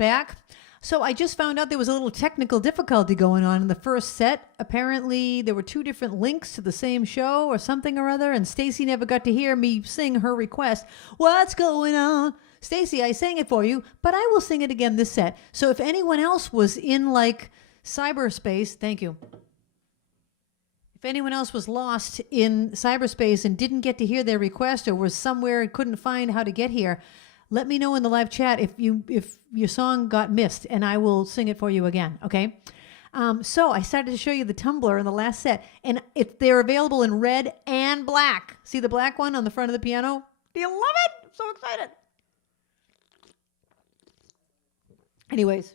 back. So I just found out there was a little technical difficulty going on in the first set. Apparently there were 2 different links to the same show or something or other, and Stacy never got to hear me sing her request. What's going on? Stacy, I sang it for you, but I will sing it again this set. So if anyone else was in like cyberspace, thank you. If anyone else was lost in cyberspace and didn't get to hear their request or was somewhere and couldn't find how to get here, let me know in the live chat if your song got missed, and I will sing it for you again, okay? So I started to show you the tumbler in the last set, and they're available in red and black. See the black one on the front of the piano? Do you love it? I'm so excited. Anyways,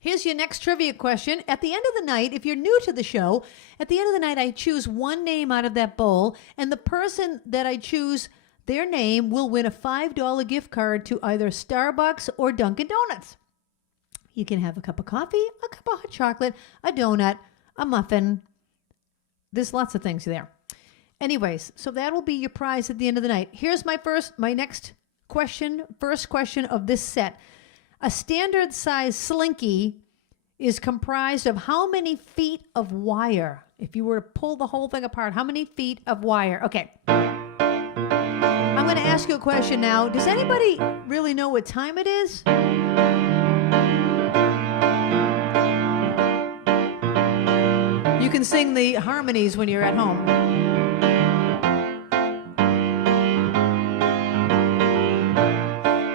here's your next trivia question. At the end of the night, if you're new to the show, at the end of the night, I choose one name out of that bowl, and the person that I choose, their name, will win a $5 gift card to either Starbucks or Dunkin' Donuts. You can have a cup of coffee, a cup of hot chocolate, a donut, a muffin. There's lots of things there. Anyways, so that will be your prize at the end of the night. Here's my next question, first question of this set. A standard size slinky is comprised of how many feet of wire? If you were to pull the whole thing apart, how many feet of wire? Okay. I'm going to ask you a question now. Does anybody really know what time it is? You can sing the harmonies when you're at home.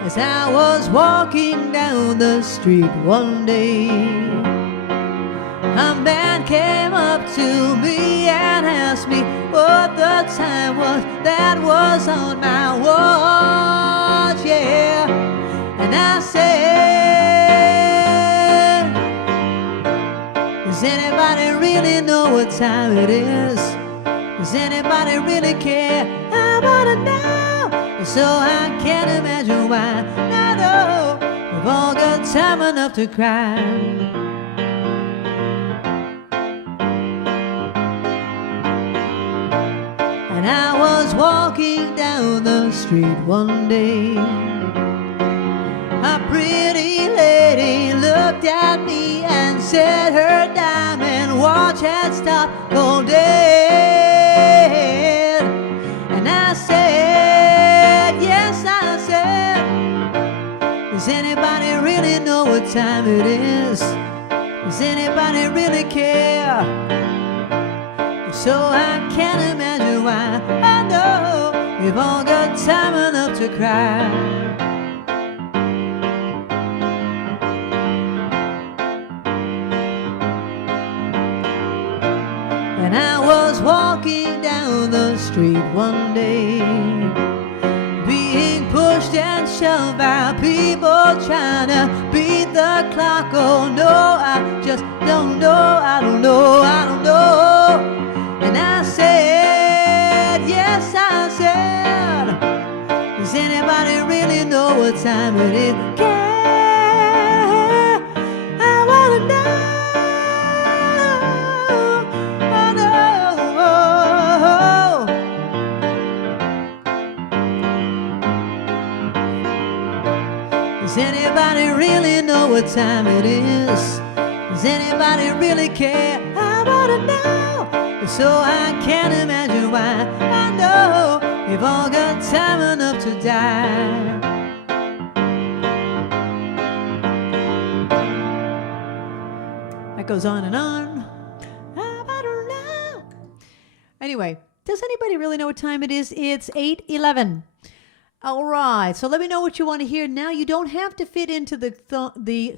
As I was walking down the street one day, a man came up to me and asked me what the time was that was on my watch, yeah. And I said, does anybody really know what time it is? Does anybody really care? I wanna know, so I can't imagine why. I know we've all got time enough to cry. And I was walking down the street one day. A pretty lady looked at me and said her diamond watch had stopped gold dead. And I said, yes, I said, does anybody really know what time it is? Does anybody really care? So I can't imagine why. I know we've all got time enough to cry. And I was walking down the street one day, being pushed and shoved by people trying to beat the clock. Oh no, I just don't know, I don't know, I don't know. And I said, yes, I said, does anybody really know what time it is? Yeah, I wanna know, I know. Does anybody really know what time it is? Does anybody really care? I wanna know. So I can't imagine why. I know we've all got time enough to die. That goes on and on. I don't know. Anyway, does anybody really know what time it is? It's 8:11. All right, so let me know what you want to hear now. You don't have to fit into the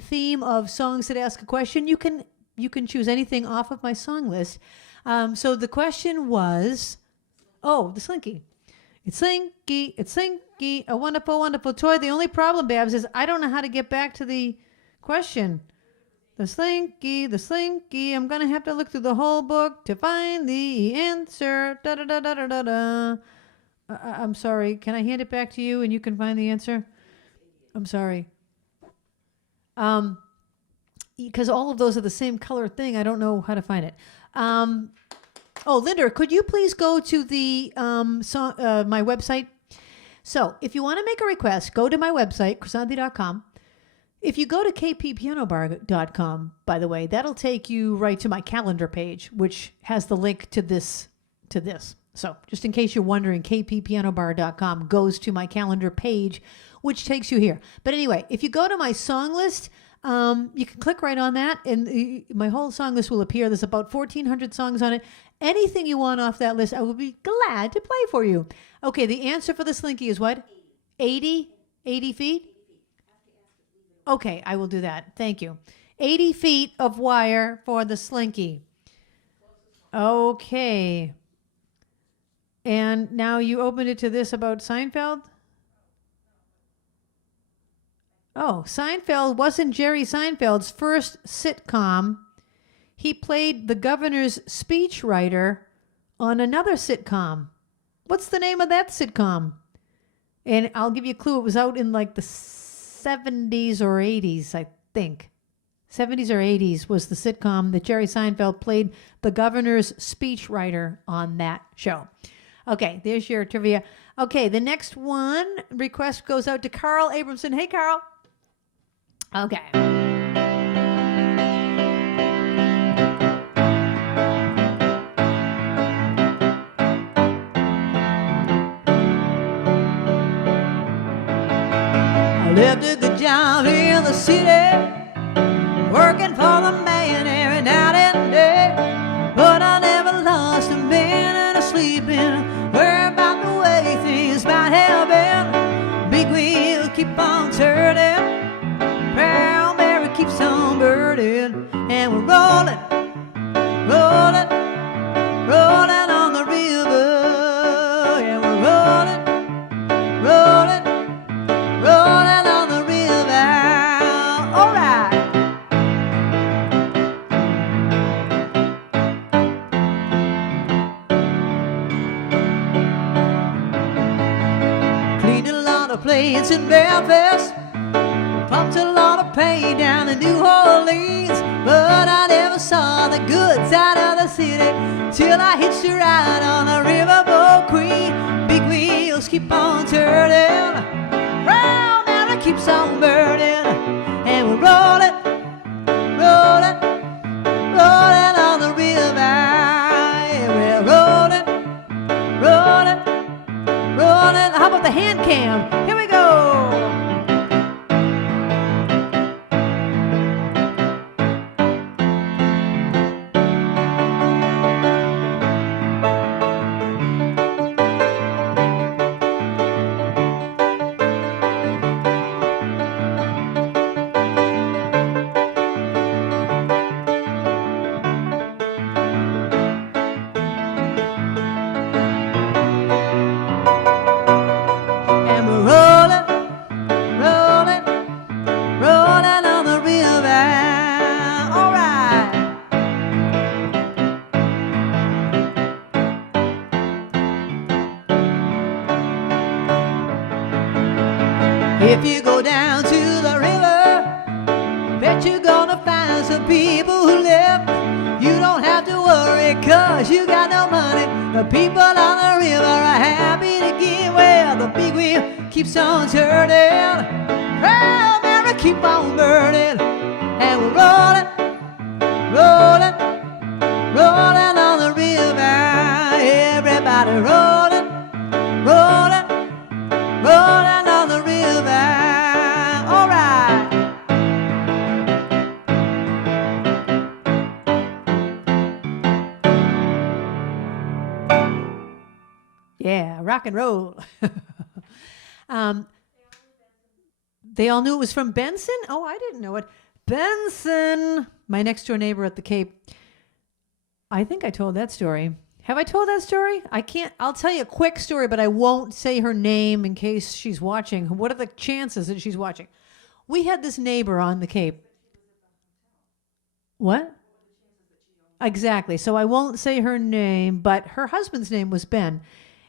theme of songs that ask a question. You can choose anything off of my song list. So the question was, the Slinky. It's Slinky, a wonderful, wonderful toy. The only problem, Babs, is I don't know how to get back to the question. The Slinky, I'm going to have to look through the whole book to find the answer. Da-da-da-da-da-da. I'm sorry. Can I hand it back to you and you can find the answer? I'm sorry. Because all of those are the same color thing. I don't know how to find it. Linda, could you please go to the my website? So if you want to make a request, go to my website, Krisanthi.com. If you go to kppianobar.com, by the way, that'll take you right to my calendar page, which has the link to this. So just in case you're wondering, kppianobar.com goes to my calendar page, which takes you here. But anyway, if you go to my song list, you can click right on that, and my whole song list will appear. There's about 1,400 songs on it. Anything you want off that list, I will be glad to play for you. Okay, the answer for the Slinky is what? 80? 80 feet? Okay, I will do that. Thank you. 80 feet of wire for the Slinky. Okay. And now you opened it to this about Seinfeld? Oh, Seinfeld wasn't Jerry Seinfeld's first sitcom. He played the governor's speechwriter on another sitcom. What's the name of that sitcom? And I'll give you a clue. It was out in like the 70s or 80s, I think. 70s or 80s was the sitcom that Jerry Seinfeld played the governor's speechwriter on that show. Okay, there's your trivia. Okay, the next one request goes out to Carl Abramson. Hey, Carl. Okay. I left a good job in the city, working for the man every night and day. But I never lost a man and a sleeping, worry about the way things might have been. Big wheel keep on turning, Proud Mary keeps on burning, and we're rolling, rolling, rolling on the river. And we're rolling, rolling, rolling on the river. All right. Cleaned a lot of plates in Belfast, pumped a lot of pain down in New Orleans, but I never saw the good side of the city till I hitched a ride on a riverboat queen. Big wheels keep on turning, round and it keeps on burning, and we're rolling, rolling, rolling on the river. And we're rolling, rolling, rolling. How about the hand cam? Here we go. And we're rolling, rolling, rolling on the river. All right. If you go down to the river, bet you're gonna find some people who live. You don't have to worry, cause you got no money. The people on the river are happy to give. Well, the big wheel keeps on turning, Proud Mary keep on burning, and we're rolling, rolling, rolling on the river. Everybody rolling, rolling, rolling on the river. All right. Yeah, rock and roll. They all knew it was from Benson? Oh, I didn't know it. Benson, my next door neighbor at the Cape. I think I told that story. Have I told that story? I can't. I'll tell you a quick story, but I won't say her name in case she's watching. What are the chances that she's watching? We had this neighbor on the Cape. What? Exactly. So I won't say her name, but her husband's name was Ben.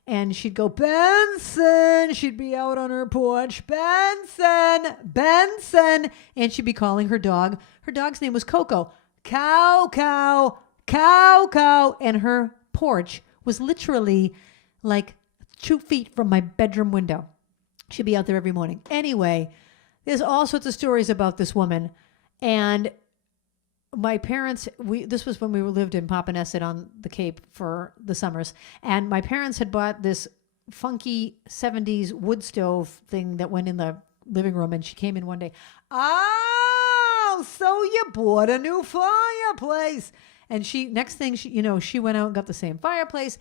And she'd go, Benson. She'd be out on her porch, Benson, Benson. And she'd be calling her dog. Her dog's name was Coco. Cow, cow, cow, cow. And her porch was literally like 2 feet from my bedroom window. She'd be out there every morning. Anyway, There's all sorts of stories about this woman. And my parents, this was when we lived in Popponesset on the Cape for the summers. And my parents had bought this funky 70s wood stove thing that went in the living room. And she came in one day. Oh, so you bought a new fireplace. And next thing she went out and got the same fireplace.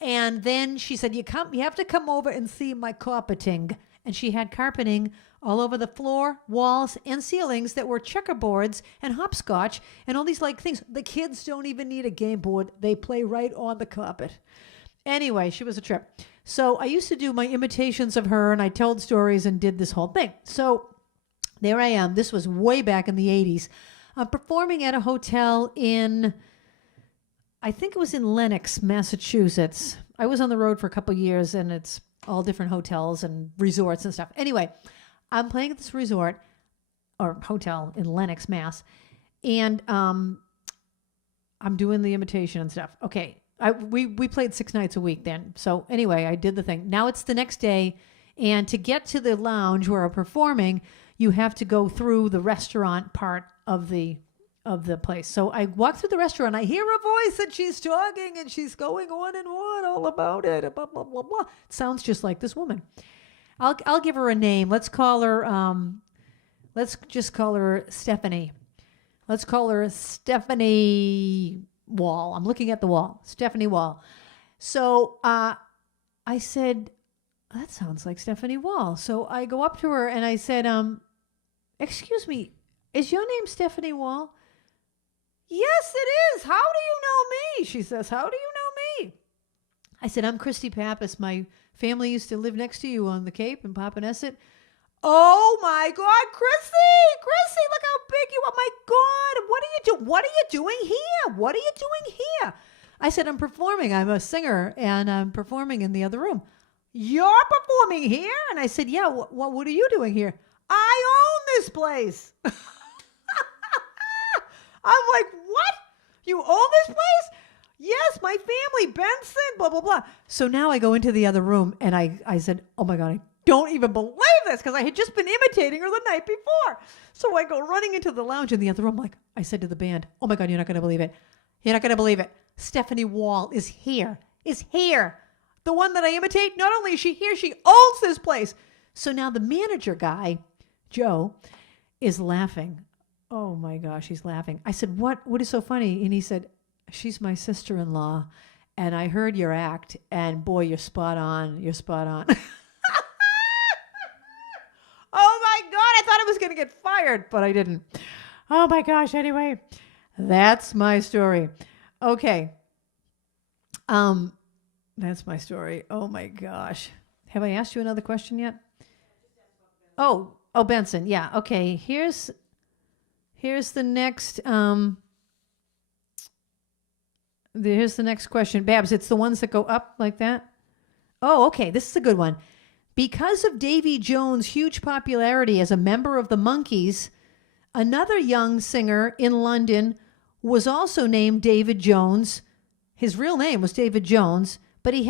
And then she said, you have to come over and see my carpeting. And she had carpeting all over the floor, walls, and ceilings that were checkerboards and hopscotch and all these like things. The kids don't even need a game board. They play right on the carpet. Anyway, she was a trip. So I used to do my imitations of her, and I told stories and did this whole thing. So there I am. This was way back in the 80s. I'm performing at a hotel I think it was in Lenox, Massachusetts. I was on the road for a couple years, and it's all different hotels and resorts and stuff. Anyway, I'm playing at this resort or hotel in Lenox, Mass. And I'm doing the imitation and stuff. Okay. We played 6 nights a week then. So anyway, I did the thing. Now it's the next day. And to get to the lounge where I'm performing, you have to go through the restaurant part of the place. So I walk through the restaurant. I hear a voice and she's talking and she's going on and on all about it. Blah, blah, blah, blah. It sounds just like this woman. I'll give her a name. Let's just call her Stephanie. Let's call her Stephanie Wall. I'm looking at the wall. Stephanie Wall. So I said, that sounds like Stephanie Wall. So I go up to her and I said, excuse me, is your name Stephanie Wall? Yes, it is. How do you know me? She says, how do you know me? I said, I'm Krisanthi Pappas. My family used to live next to you on the Cape in Popponesset. Oh my God, Chrissy, look how big you are. My God, what are you doing here? What are you doing here? I said, I'm performing. I'm a singer and I'm performing in the other room. You're performing here? And I said, yeah, what are you doing here? I own this place. I'm like, what? You own this place? Yes, my family, Benson, blah, blah, blah. So now I go into the other room and I said, oh my God, I don't even believe this because I had just been imitating her the night before. So I go running into the lounge in the other room. Like I said to the band, oh my God, you're not going to believe it. You're not going to believe it. Stephanie Wall is here. The one that I imitate, not only is she here, she owns this place. So now the manager guy, Joe, is laughing. Oh my gosh, he's laughing. I said, what is so funny? And he said, she's my sister-in-law, and I heard your act, and boy, you're spot on. You're spot on. Oh my God, I thought I was going to get fired, but I didn't. Oh my gosh, anyway, that's my story. Okay. That's my story. Oh my gosh. Have I asked you another question yet? Oh, Benson. Yeah. Okay. Here's the next, here's the next question. Babs, it's the ones that go up like that. Oh, okay. This is a good one. Because of Davy Jones' huge popularity as a member of the Monkees, another young singer in London was also named David Jones. His real name was David Jones, but he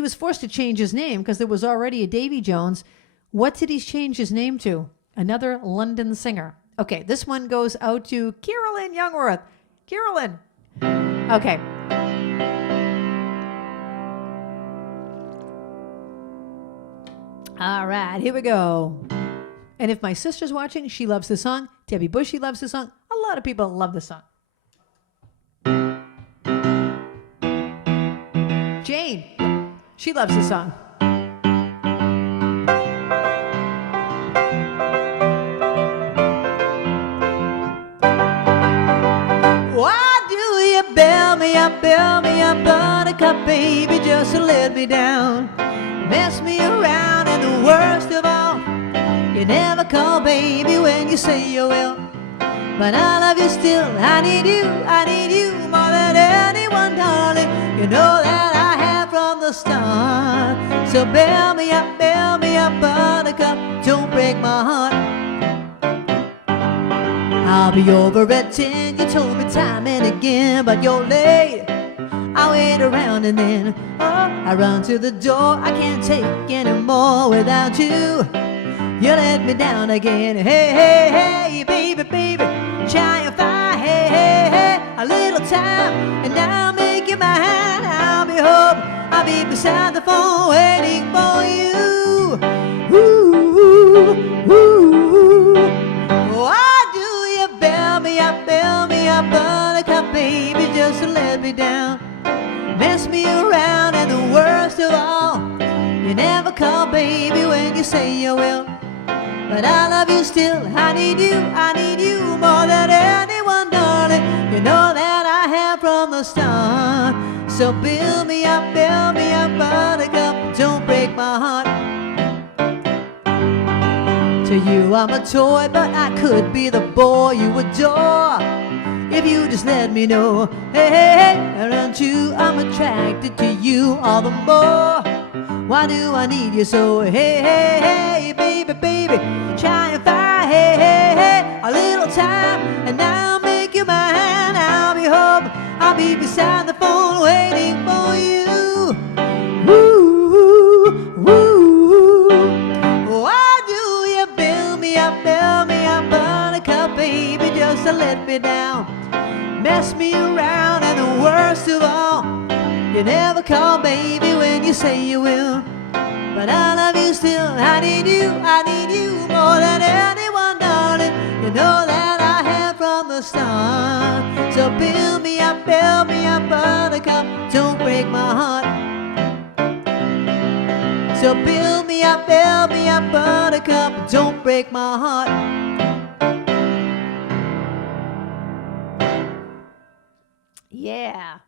was forced to change his name because there was already a Davy Jones. What did he change his name to? Another London singer. Okay, this one goes out to Carolyn Youngworth. Carolyn. Okay. All right, here we go. And if my sister's watching, she loves the song. Debbie Bushy loves the song. A lot of people love the song. Jane, she loves the song. Why do you build me up, buttercup, baby, just to let me down? Mess me around, and the worst of all, you never call, baby, when you say you will. But I love you still, I need you more than anyone, darling. You know that I have from the start. So bail me up, buttercup, don't break my heart. I'll be over at 10, you told me time and again, but you're late. I wait around and then, I run to the door. I can't take any more without you. you let me down again. Hey, hey, hey, baby, baby, try your fire. Hey, hey, hey, a little time, and I'll make you mine. I'll be home, I'll be beside the phone waiting for you. Ooh, ooh, ooh. Why do you bail me up, buttercup, baby, just to let me down? Mess me around, and the worst of all, you never call, baby, when you say you will. But I love you still, I need you more than anyone, darling. You know that I have from the start. So build me up, buttercup, don't break my heart. To you I'm a toy, but I could be the boy you adore if you just let me know. Hey, hey, hey, aren't you, I'm attracted to you all the more. Why do I need you so? Hey, hey, hey, baby, baby, try and fire. Hey, hey, hey, a little time, and I'll make you mine. I'll be home, I'll be beside the phone waiting for you. Woo, woo. Why do you build me up, buttercup, baby, just to let me down? Mess me around, and the worst of all, you never call, baby, when you say you will. But I love you still, I need you more than anyone, darling. You know that I have from the start. So build me up, buttercup, don't break my heart. So build me up, buttercup, don't break my heart. Yeah.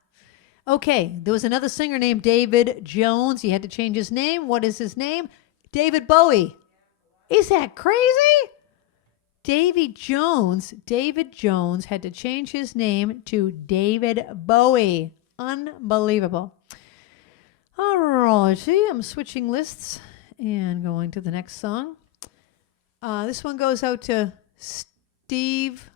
Okay, there was another singer named David Jones. He had to change his name. What is his name? David Bowie. Is that crazy? David Jones had to change his name to David Bowie. Unbelievable. All right, see, I'm switching lists and going to the next song. This one goes out to Steve.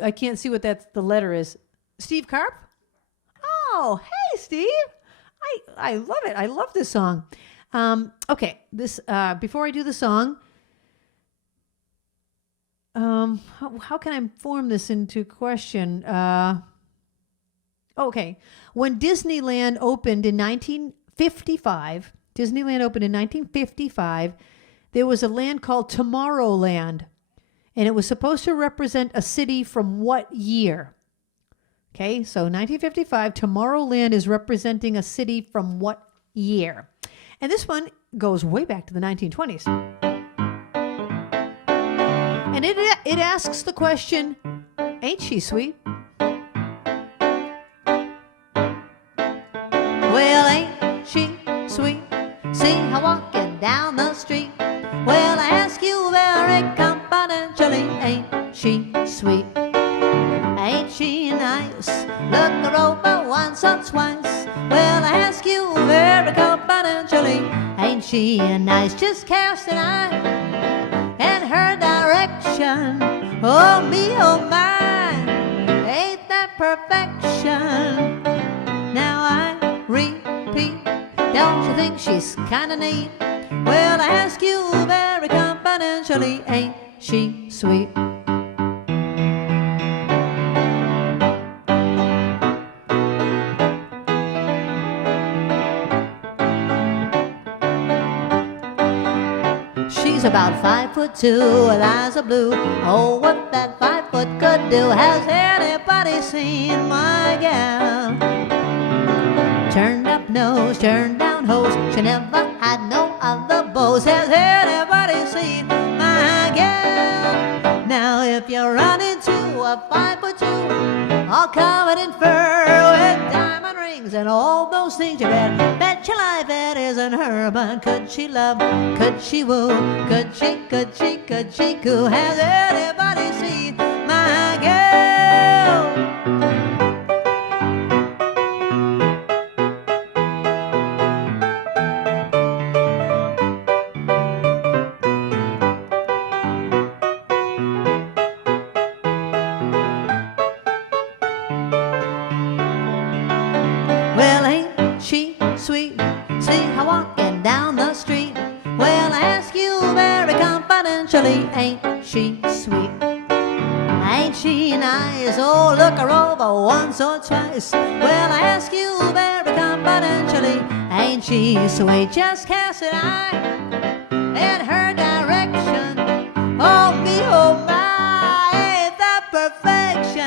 I can't see what the letter is. Steve Carp? Oh, hey, Steve. I love it. I love this song. Okay, this before I do the song, how can I form this into a question? Okay, when Disneyland opened in 1955, there was a land called Tomorrowland. And it was supposed to represent a city from what year? Okay, so 1955, Tomorrowland is representing a city from what year? And this one goes way back to the 1920s. And it asks the question, ain't she sweet? Well, ain't she sweet? See her walking down the street. Well, I ask you very confidentially, ain't she sweet? Ain't she nice? Look her over once or twice. Well, I ask you very confidentially, ain't she nice? Just cast an eye in her direction. Oh, me, oh, my, ain't that perfection? Now I repeat, don't you think she's kinda neat? Well, I ask you very confidentially, ain't she sweet? She's about 5'2", with eyes of blue. Oh, what that 5 foot could do. Has anybody seen my gal? Turned up nose, turned down hose. She never had no other beaus. Has anybody seen my gal? Now if you run into a 5'2", all covered in fur, with diamond rings and all those things, you bet your life it isn't her. But could she love? Could she woo? Could she coo? Has anybody seen my gal? Well, ain't she sweet? See her walking she sweet? Ain't she nice? Oh, look her over once or twice. Well, I ask you very confidentially, ain't she sweet? Just cast an eye in her direction. Oh, me, oh, my, ain't that perfection?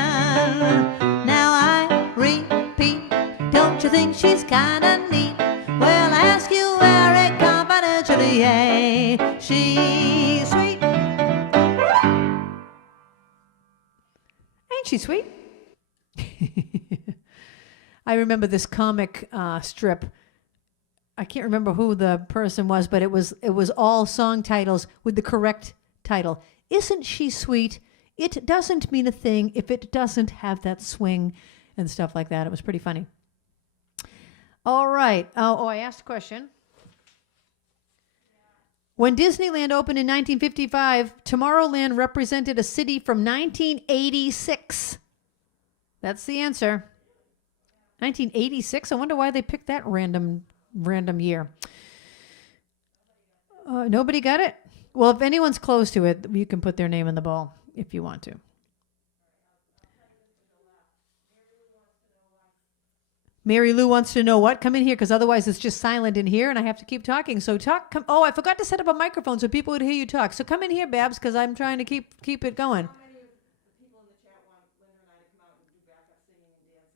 Now I repeat, don't you think she's kinda neat? Well, I ask you very confidentially, ain't she sweet? Ain't she sweet? I remember this comic strip. I can't remember who the person was, but it was all song titles with the correct title. Isn't she sweet? It doesn't mean a thing if it doesn't have that swing and stuff like that. It was pretty funny. All right. Oh, I asked a question. When Disneyland opened in 1955, Tomorrowland represented a city from 1986. That's the answer. 1986? I wonder why they picked that random year. Nobody got it? Well, if anyone's close to it, you can put their name in the bowl if you want to. Mary Lou wants to know what? Come in here, because otherwise it's just silent in here and I have to keep talking. So talk. Oh, I forgot to set up a microphone so people would hear you talk. So come in here, Babs, because I'm trying to keep it going.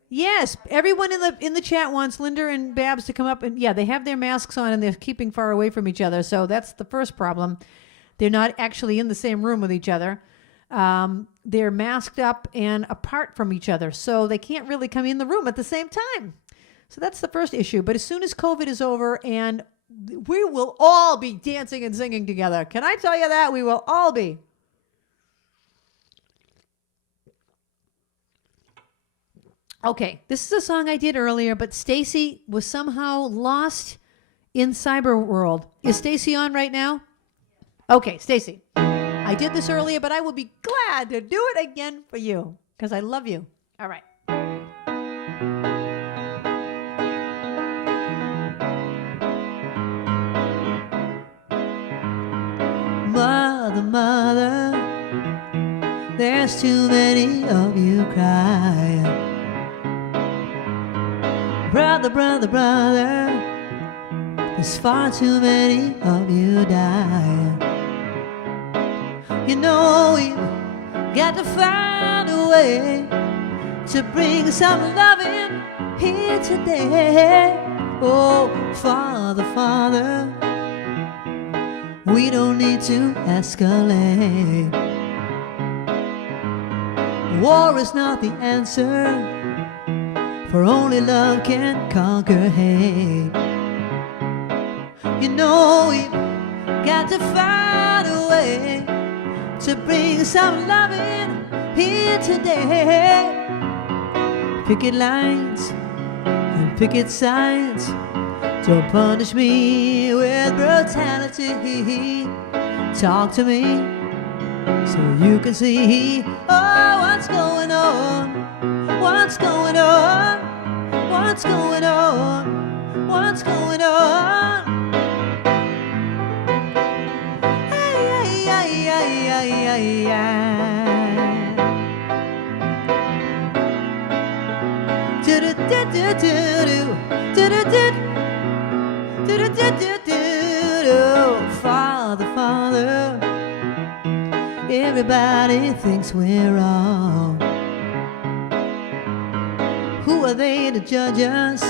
Yes, everyone in the chat wants Linda and Babs to come up, and yeah, they have their masks on and they're keeping far away from each other. So that's the first problem. They're not actually in the same room with each other. They're masked up and apart from each other, so they can't really come in the room at the same time. So that's the first issue. But as soon as COVID is over, and we will all be dancing and singing together. Can I tell you that? We will all be. Okay, this is a song I did earlier, but Stacy was somehow lost in cyber world. Is Stacy on right now? Okay, Stacy. I did this earlier, but I will be glad to do it again for you because I love you. All right. Mother, mother, there's too many of you crying. Brother, brother, brother, there's far too many of you dying. You know we've got to find a way to bring some loving here today. Oh, Father, Father, we don't need to escalate. War is not the answer, for only love can conquer hate. You know we've got to find a way to bring some loving here today. Picket lines and picket signs, don't punish me with brutality. Talk to me so you can see, oh, what's going on. What's going on? What's going on? What's going on? Ay, ay, ay, ay, ay, ay, ay. Do-do-do-do-do-do. Do-do-do. Do-do-do-do-do. Father, Father, everybody thinks we're wrong. Who are they to judge us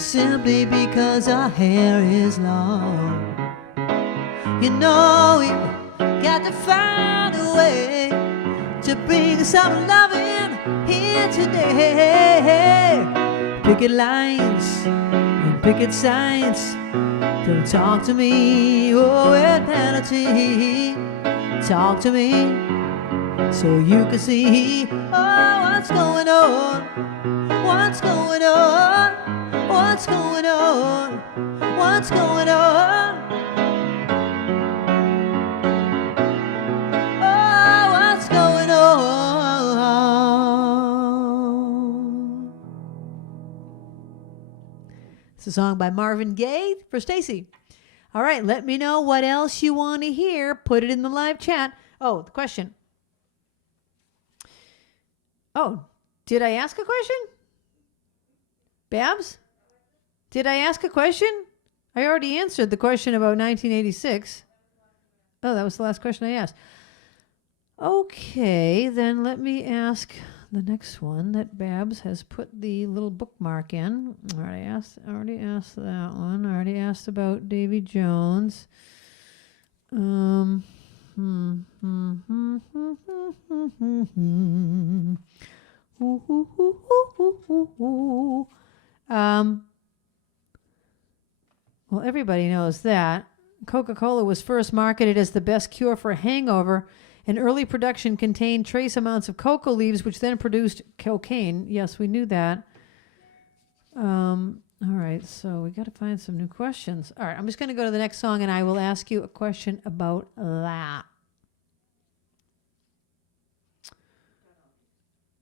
simply because our hair is long? You know we've got to find a way to bring some loving here today. Picket lines and picket signs, don't talk to me, oh, with penalty. Talk to me so you can see, oh, what's going on? What's going on? What's going on? What's going on? Oh, what's going on? It's a song by Marvin Gaye for Stacy. All right, let me know what else you want to hear. Put it in the live chat. Oh, the question. Oh, did I ask a question? Babs? Did I ask a question? I already answered the question about 1986. Oh, that was the last question I asked. Okay, then let me ask the next one that Babs has put the little bookmark in. I already asked that one. I already asked about Davy Jones. Well, everybody knows that. Coca-Cola was first marketed as the best cure for a hangover, and early production contained trace amounts of cocoa leaves, which then produced cocaine. Yes, we knew that. All right, so we got to find some new questions. All right, I'm just going to go to the next song, and I will ask you a question about that.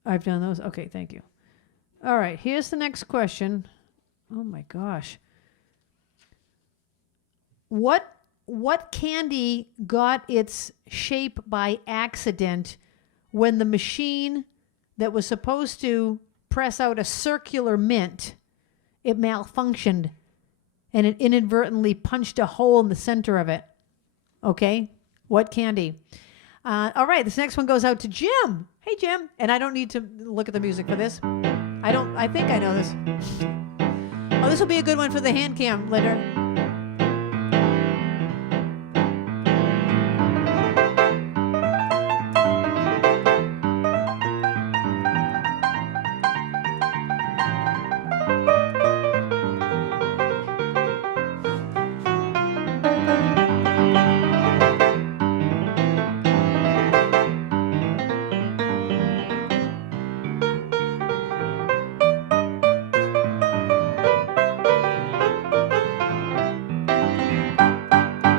I've done those? Okay, thank you. All right, here's the next question. Oh, my gosh. What candy got its shape by accident when the machine that was supposed to press out a circular mint, it malfunctioned and it inadvertently punched a hole in the center of it? Okay, what candy? All right, this next one goes out to Jim. Hey, Jim. And I don't need to look at the music for this. I think I know this. Oh, this will be a good one for the hand cam, Linda.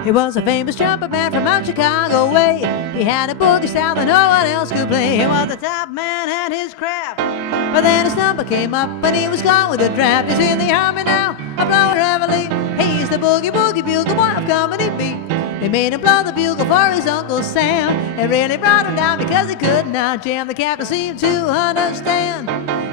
He was a famous jumper man from out Chicago way. He had a boogie style that no one else could play. He was the top man at his craft. But then his number came up and he was gone with the draft. He's in the army now, a blowing reveille. He's the boogie boogie bugle boy of Company B. They made him blow the bugle for his Uncle Sam. It really brought him down because he could not jam. The captain seemed to understand,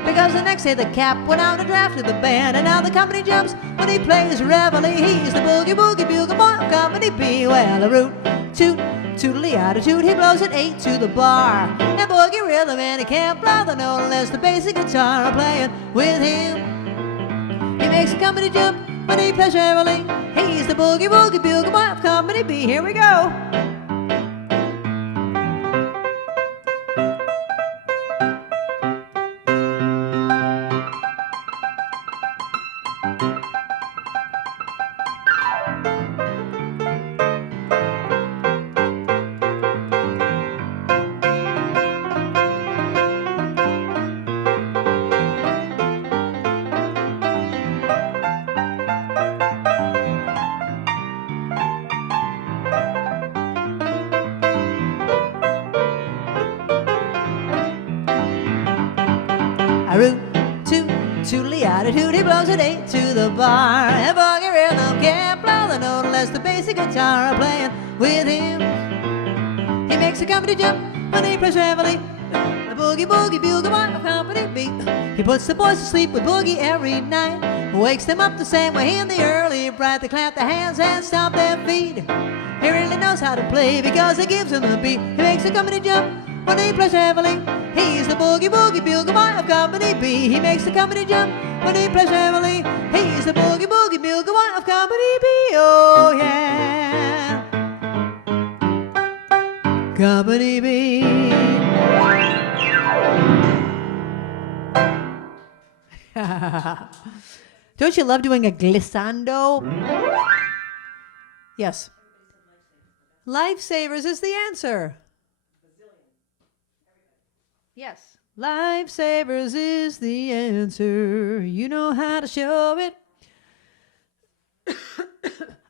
because the next day the cap went out and drafted the band. And now the company jumps when he plays reveille. He's the boogie boogie bugle boy of Company B. Well, a root, toot, tootly attitude, he blows an 8 to the bar. And boogie rhythm, and he can't blow the note unless the basic guitar are playing with him. He makes the company jump when he plays reveille. He's the boogie boogie bugle boy of Company B. Here we go. Attitude, he blows an 8 to the bar. And boogie rhythm can't blow the note unless the basic guitar are playing with him. He makes a company jump when he plays reveille. The boogie boogie bugle boy of Company B. He puts the boys to sleep with boogie every night, wakes them up the same way in the early bright. They clap their hands and stomp their feet. He really knows how to play because he gives them the beat. He makes a company jump when he plays reveille. He's the boogie boogie bugle boy of Company B. He makes the company jump when he plays reveille. He's the boogie boogie bugle boy of Company B. Oh yeah, Company B. Don't you love doing a glissando? Yes. Lifesavers is the answer. Yes. Lifesavers is the answer. You know how to show it.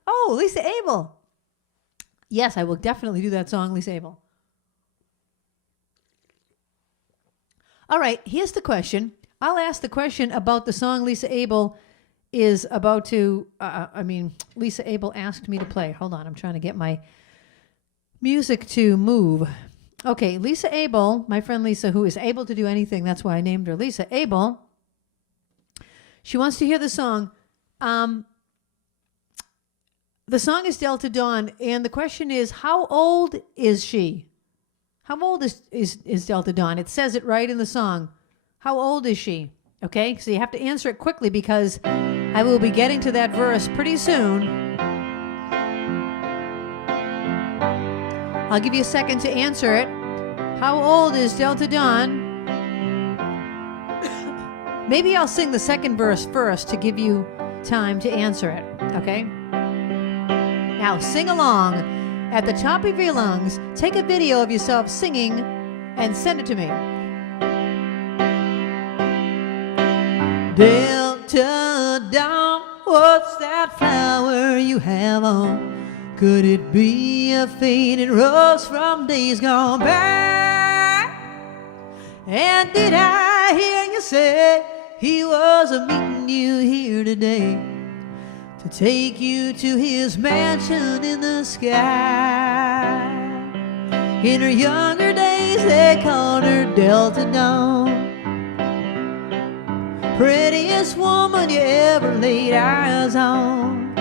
Oh, Lisa Abel. Yes, I will definitely do that song, Lisa Abel. All right, here's the question. I'll ask the question about the song Lisa Abel is about to, Lisa Abel asked me to play. Hold on, I'm trying to get my music to move. Okay, Lisa Abel, my friend Lisa, who is able to do anything, that's why I named her Lisa Abel. She wants to hear the song. The song is Delta Dawn, and the question is, how old is she? How old is Delta Dawn? It says it right in the song. How old is she? Okay, so you have to answer it quickly because I will be getting to that verse pretty soon. I'll give you a second to answer it. How old is Delta Dawn? Maybe I'll sing the second verse first to give you time to answer it, okay? Now sing along at the top of your lungs. Take a video of yourself singing and send it to me. Delta Dawn, what's that flower you have on? Could it be a faded rose from days gone by? And did I hear you say he was a-meeting you here today to take you to his mansion in the sky? In her younger days they called her Delta Dawn, prettiest woman you ever laid eyes on.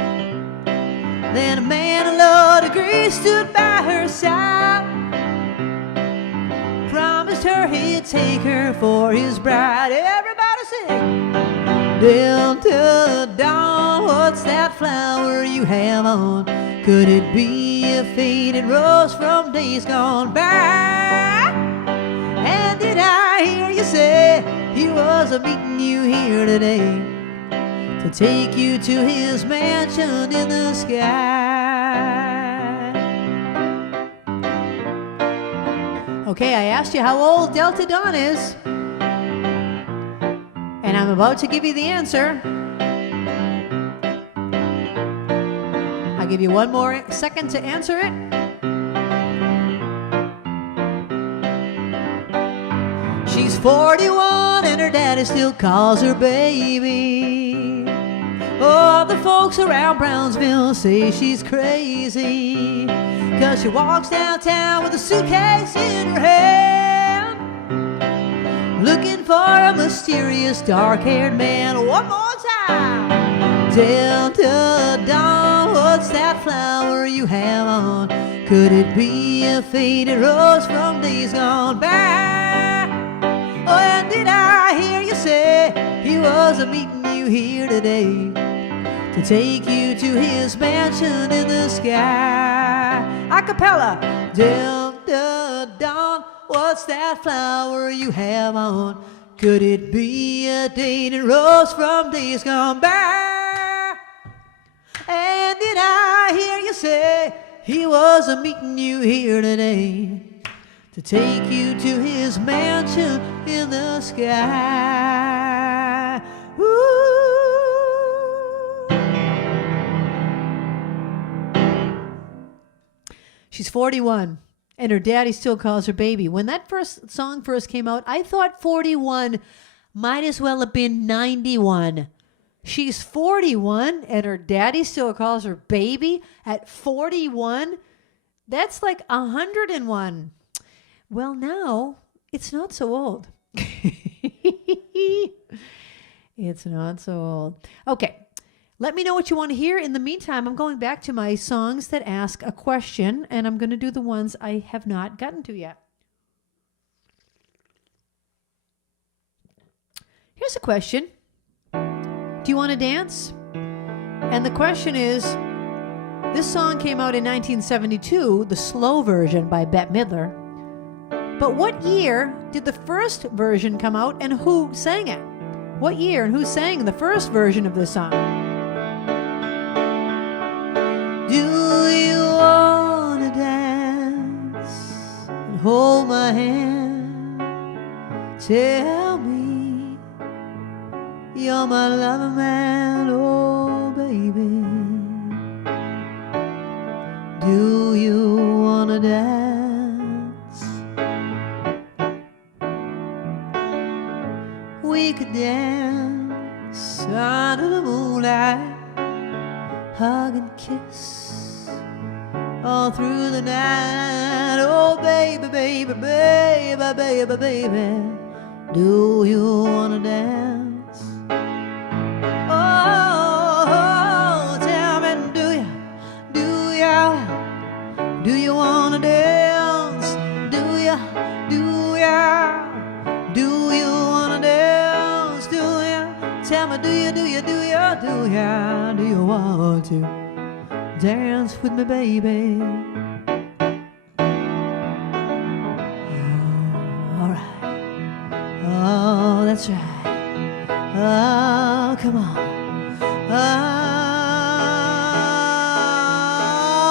Then a man of law degree stood by her side, promised her he'd take her for his bride. Everybody sing. Delta Dawn, what's that flower you have on? Could it be a faded rose from days gone by? And did I hear you say he was a-meeting you here today to take you to his mansion in the sky? Okay, I asked you how old Delta Dawn is, and I'm about to give you the answer. I'll give you one more second to answer it. She's 41 and her daddy still calls her baby. All the folks around Brownsville say she's crazy, 'cause she walks downtown with a suitcase in her hand, looking for a mysterious dark-haired man. One more time. Delta Dawn, what's that flower you have on? Could it be a faded rose from days gone by? Oh, and did I hear you say he was a-meeting you here today to take you to his mansion in the sky? A cappella. Delta Dawn, what's that flower you have on? Could it be a dated rose from days gone by? And did I hear you say he was a-meeting you here today to take you to his mansion in the sky? Ooh. She's 41, and her daddy still calls her baby. When that song first came out, I thought 41 might as well have been 91. She's 41, and her daddy still calls her baby at 41. That's like 101. Well, now it's not so old. It's not so old. Okay, let me know what you want to hear. In the meantime, I'm going back to my songs that ask a question, and I'm going to do the ones I have not gotten to yet. Here's a question. Do you want to dance? And the question is, this song came out in 1972, the slow version by Bette Midler. But what year did the first version come out, and who sang it? What year and who sang the first version of this song? Do you want to dance and hold my hand? Tell me you're my lover man, oh baby. Do you want to dance? We could dance under the moon moonlight, hug and kiss all through the night. Oh, baby, baby, baby, baby, baby, do you wanna dance? Oh, tell me, do you wanna dance? Do you wanna dance? Tell me, do you want to dance with me, baby? Oh, all right. Oh, that's right. Oh, come on.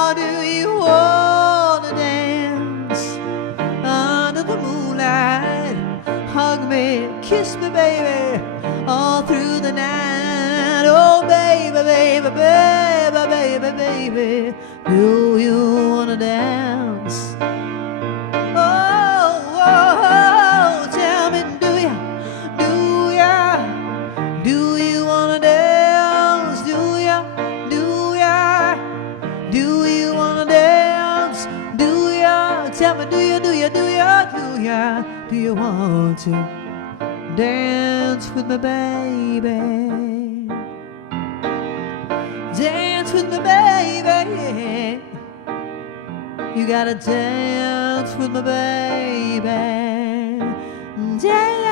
Oh, do you wanna dance under the moonlight? Hug me, kiss me, baby, all through the night. Oh, baby, baby, baby, baby, baby, do you wanna dance? Oh, tell me, do you wanna dance? Do you wanna dance? Tell me, do you want to dance with me, baby? Dance with me, baby. You gotta dance with me, baby. Dance.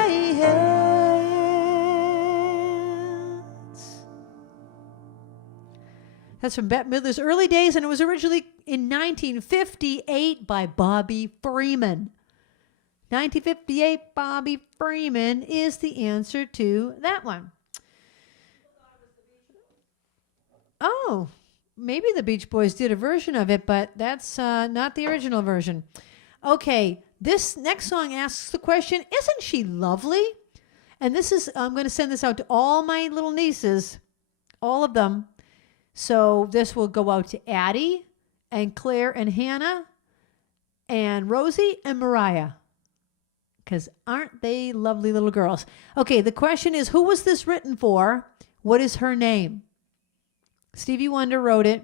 That's from Bette Midler's early days, and it was originally in 1958 by Bobby Freeman. 1958, Bobby Freeman is the answer to that one. Oh, maybe the Beach Boys did a version of it, but that's not the original version. Okay, this next song asks the question, isn't she lovely? And this is, I'm going to send this out to all my little nieces, all of them. So this will go out to Addie and Claire and Hannah and Rosie and Mariah. Because aren't they lovely little girls? Okay, the question is, who was this written for? What is her name? Stevie Wonder wrote it.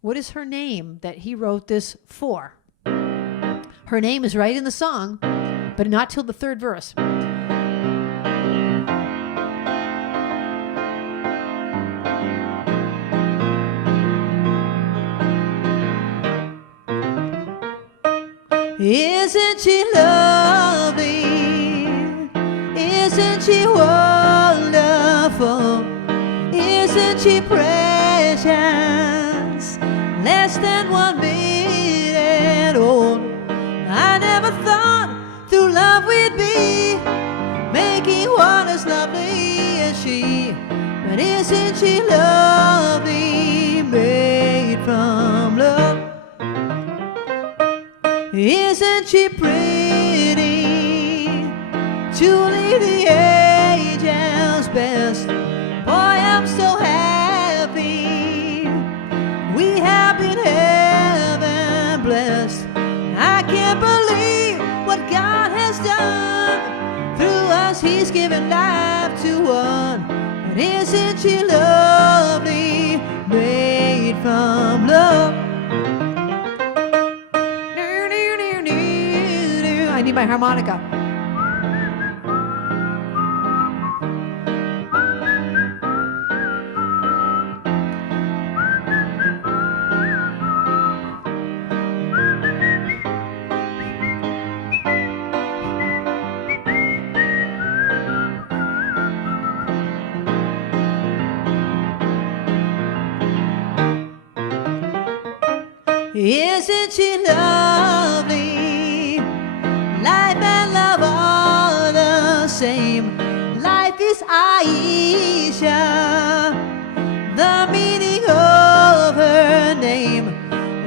What is her name that he wrote this for? Her name is right in the song, but not till the third verse. Isn't she lovely? Isn't she wonderful? Isn't she precious? Less than 1 minute old. I never thought through love we'd be making one as lovely as she. But isn't she lovely? Made from love. Isn't she pretty? Truly the angel's best. Boy, I'm so happy. We have been heaven blessed. I can't believe what God has done. Through us He's given life to one. And isn't she lovely? Made from love. I need my harmonica. Isn't she lovely? Life and love are the same. Life is Aisha, the meaning of her name.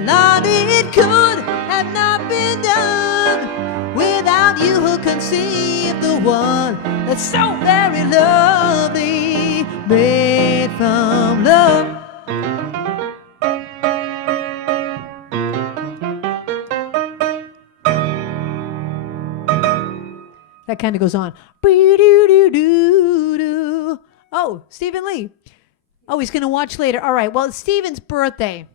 Lord, it could have not been done without you who conceived the one that's so very lovely, made from love. That kind of goes on. Oh, Stephen Lee. Oh, he's going to watch later. All right. Well, it's Steven's birthday.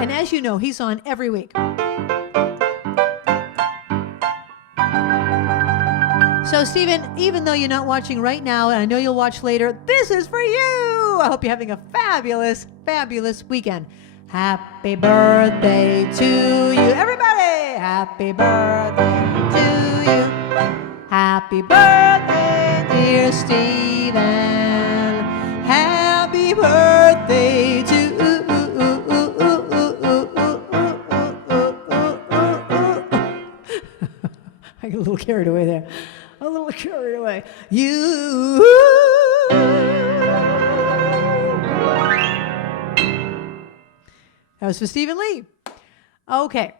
And as you know, he's on every week. So, Steven, even though you're not watching right now, and I know you'll watch later, this is for you. I hope you're having a fabulous, fabulous weekend. Happy birthday to you. Everybody, happy birthday to you. Happy birthday, dear Steven. Happy birthday to you. I got a little carried away there. A little carried away. You. That was for Stephen Lee. Okay.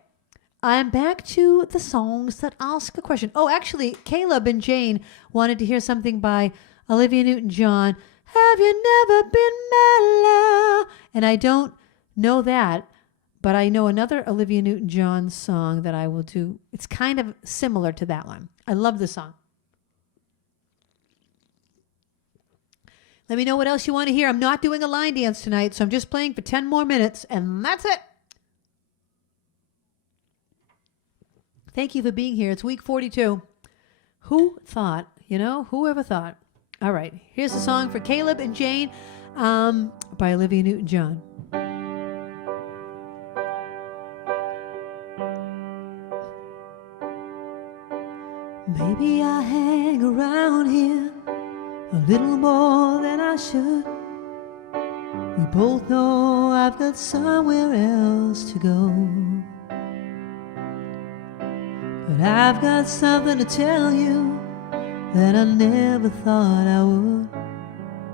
I'm back to the songs that ask a question. Oh, actually, Caleb and Jane wanted to hear something by Olivia Newton-John. Have you never been mellow? And I don't know that, but I know another Olivia Newton-John song that I will do. It's kind of similar to that one. I love this song. Let me know what else you want to hear. I'm not doing a line dance tonight, so I'm just playing for 10 more minutes, and that's it. Thank you for being here. It's week 42. Who thought? Whoever thought? All right, here's a song for Caleb and Jane by Olivia Newton-John. Maybe I hang around here a little more than I should. We both know I've got somewhere else to go. But I've got something to tell you that I never thought I would.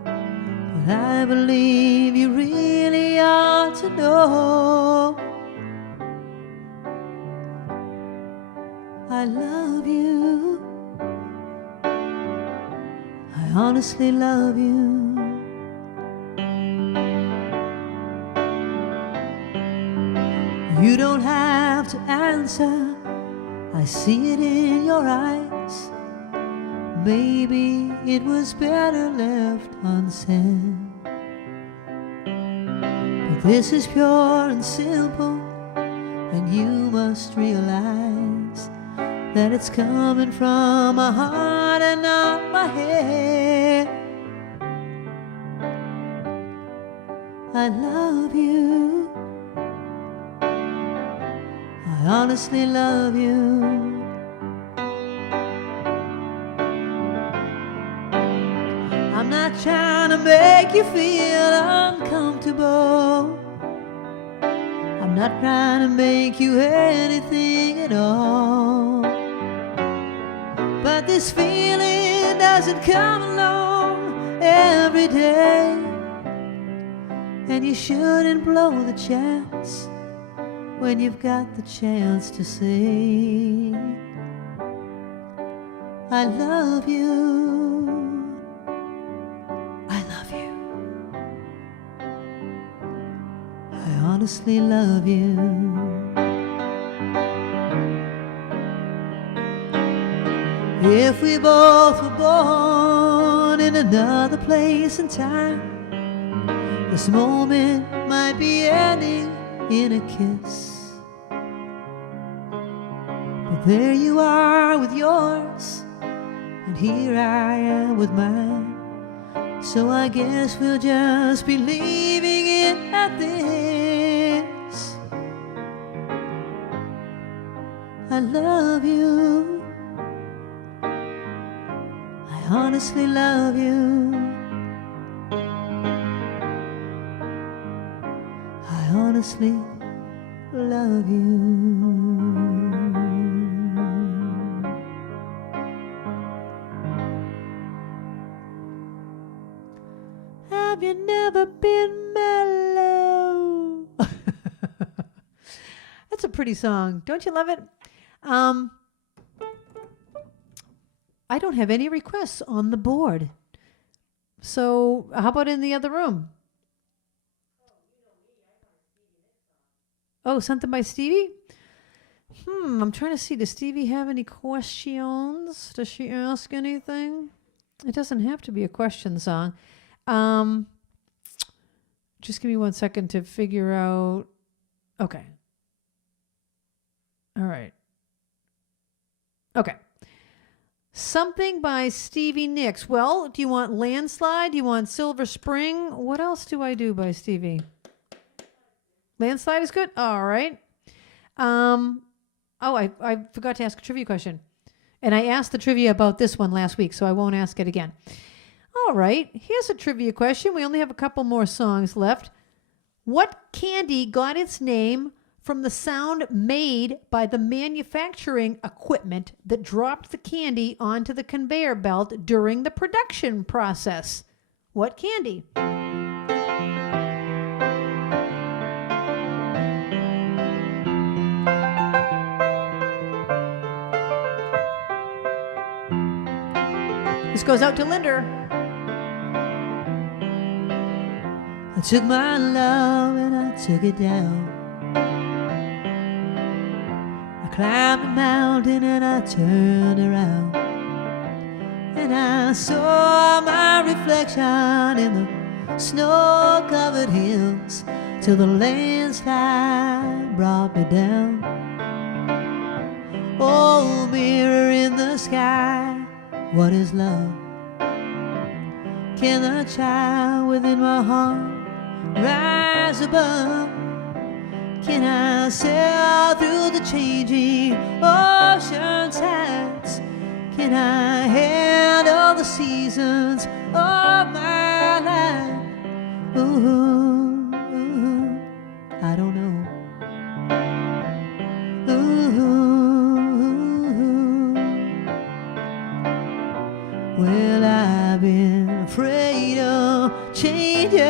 But I believe you really ought to know. I love you. I honestly love you. You don't have to answer. I see it in your eyes. Maybe it was better left unsaid. But this is pure and simple, and you must realize that it's coming from my heart and not my head. I love you. I honestly love you. I'm not trying to make you feel uncomfortable. I'm not trying to make you anything at all. But this feeling doesn't come along every day, and you shouldn't blow the chance when you've got the chance to say I love you. I love you. I honestly love you. If we both were born in another place and time, this moment might be ending in a kiss. But there you are with yours, and here I am with mine. So I guess we'll just be leaving it at this. I love you. I honestly love you. I honestly love you. Have you never been mellow? That's a pretty song. Don't you love it? I don't have any requests on the board. So how about in the other room? Oh, something by Stevie? I'm trying to see. Does Stevie have any questions? Does she ask anything? It doesn't have to be a question song. Just give me 1 second to figure out. Okay. All right. Okay. Something by Stevie Nicks. Well, do you want Landslide? Do you want Silver Spring? What else do I do by Stevie? Landslide is good? All right. I forgot to ask a trivia question. And I asked the trivia about this one last week, so I won't ask it again. All right. Here's a trivia question. We only have a couple more songs left. What candy got its name from the sound made by the manufacturing equipment that dropped the candy onto the conveyor belt during the production process? What candy? This goes out to Linder. I took my love and I took it down. I climbed a mountain and I turned around, and I saw my reflection in the snow-covered hills till the landslide brought me down. Oh, mirror in the sky, what is love? Can the child within my heart rise above? Can I sail through the changing ocean tides? Can I handle the seasons of my life? Ooh, I don't know. Well, I've been afraid of changing,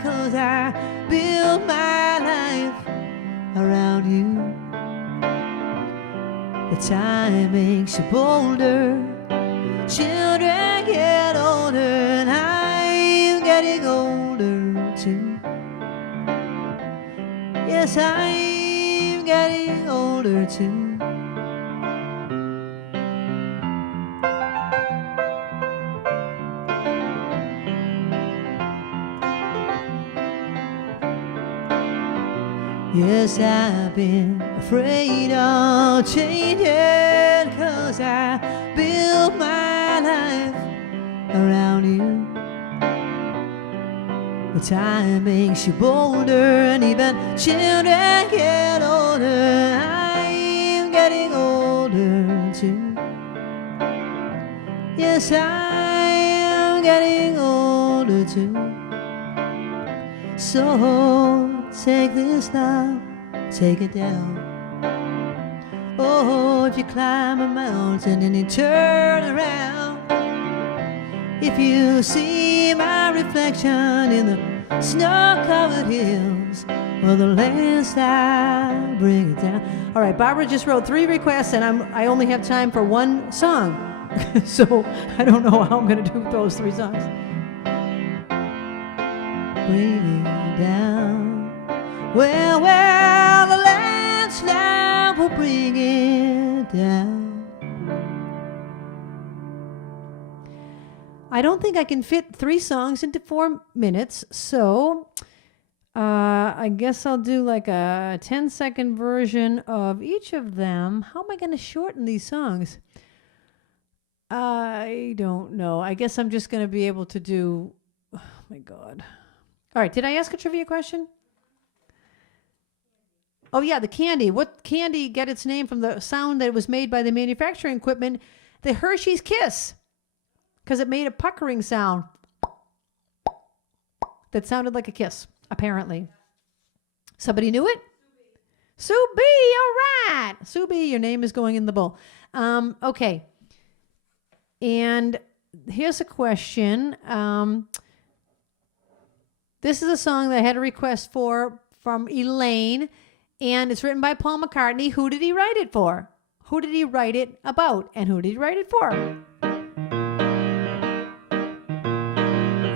'cause I built my life around you. The time makes you bolder, children get older, and I'm getting older too. Yes, I'm getting older too. Yes, I've been afraid of changing, 'cause I built my life around you. The time makes you bolder, and even children get older. I'm getting older too. Yes, I'm getting older too. So take this love, take it down. Oh, if you climb a mountain and you turn around, if you see my reflection in the snow-covered hills, well, the landslide bring it down. All right, Barbara just wrote 3 requests, and I only have time for 1 song. So I don't know how I'm going to do those 3 songs. Bring it down. Well, the landslide will bring it down. I don't think I can fit 3 songs into 4 minutes, so I guess I'll do like a 10-second version of each of them. How am I going to shorten these songs? I don't know. I guess I'm just going to be able to do... Oh, my God. All right, did I ask a trivia question? Oh, yeah, the candy. What candy got its name from the sound that it was made by the manufacturing equipment? The Hershey's Kiss, because it made a puckering sound that sounded like a kiss, apparently. Somebody knew it? Sue B, all right. Sue B, your name is going in the bowl. Okay. And here's a question. This is a song that I had a request for from Elaine, and it's written by Paul McCartney. Who did he write it for? Who did he write it about? And who did he write it for?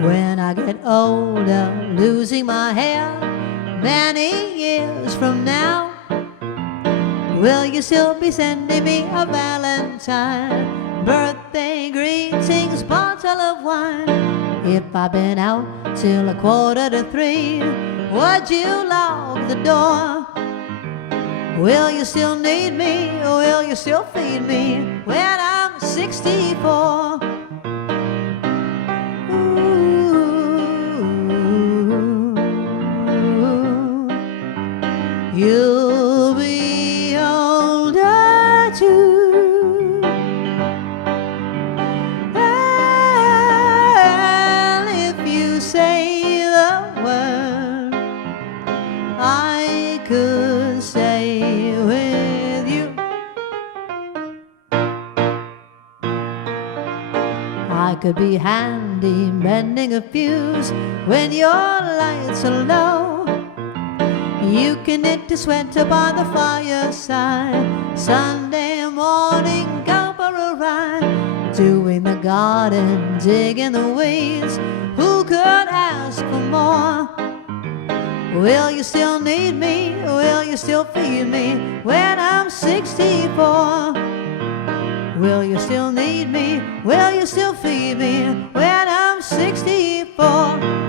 When I get older, losing my hair, many years from now, will you still be sending me a valentine? birthday greetings, bottle of wine. If I've been out till 2:45, would you lock the door? Will you still need me? Will you still feed me when I'm 64? You'll be older too. And if you say the word, I could stay with you. I could be handy mending a fuse when your lights are low. You can knit a sweater by the fireside. Sunday morning, go for a ride. Doing the garden, digging the weeds. Who could ask for more? Will you still need me? Will you still feed me when I'm 64? Will you still need me? Will you still feed me when I'm 64?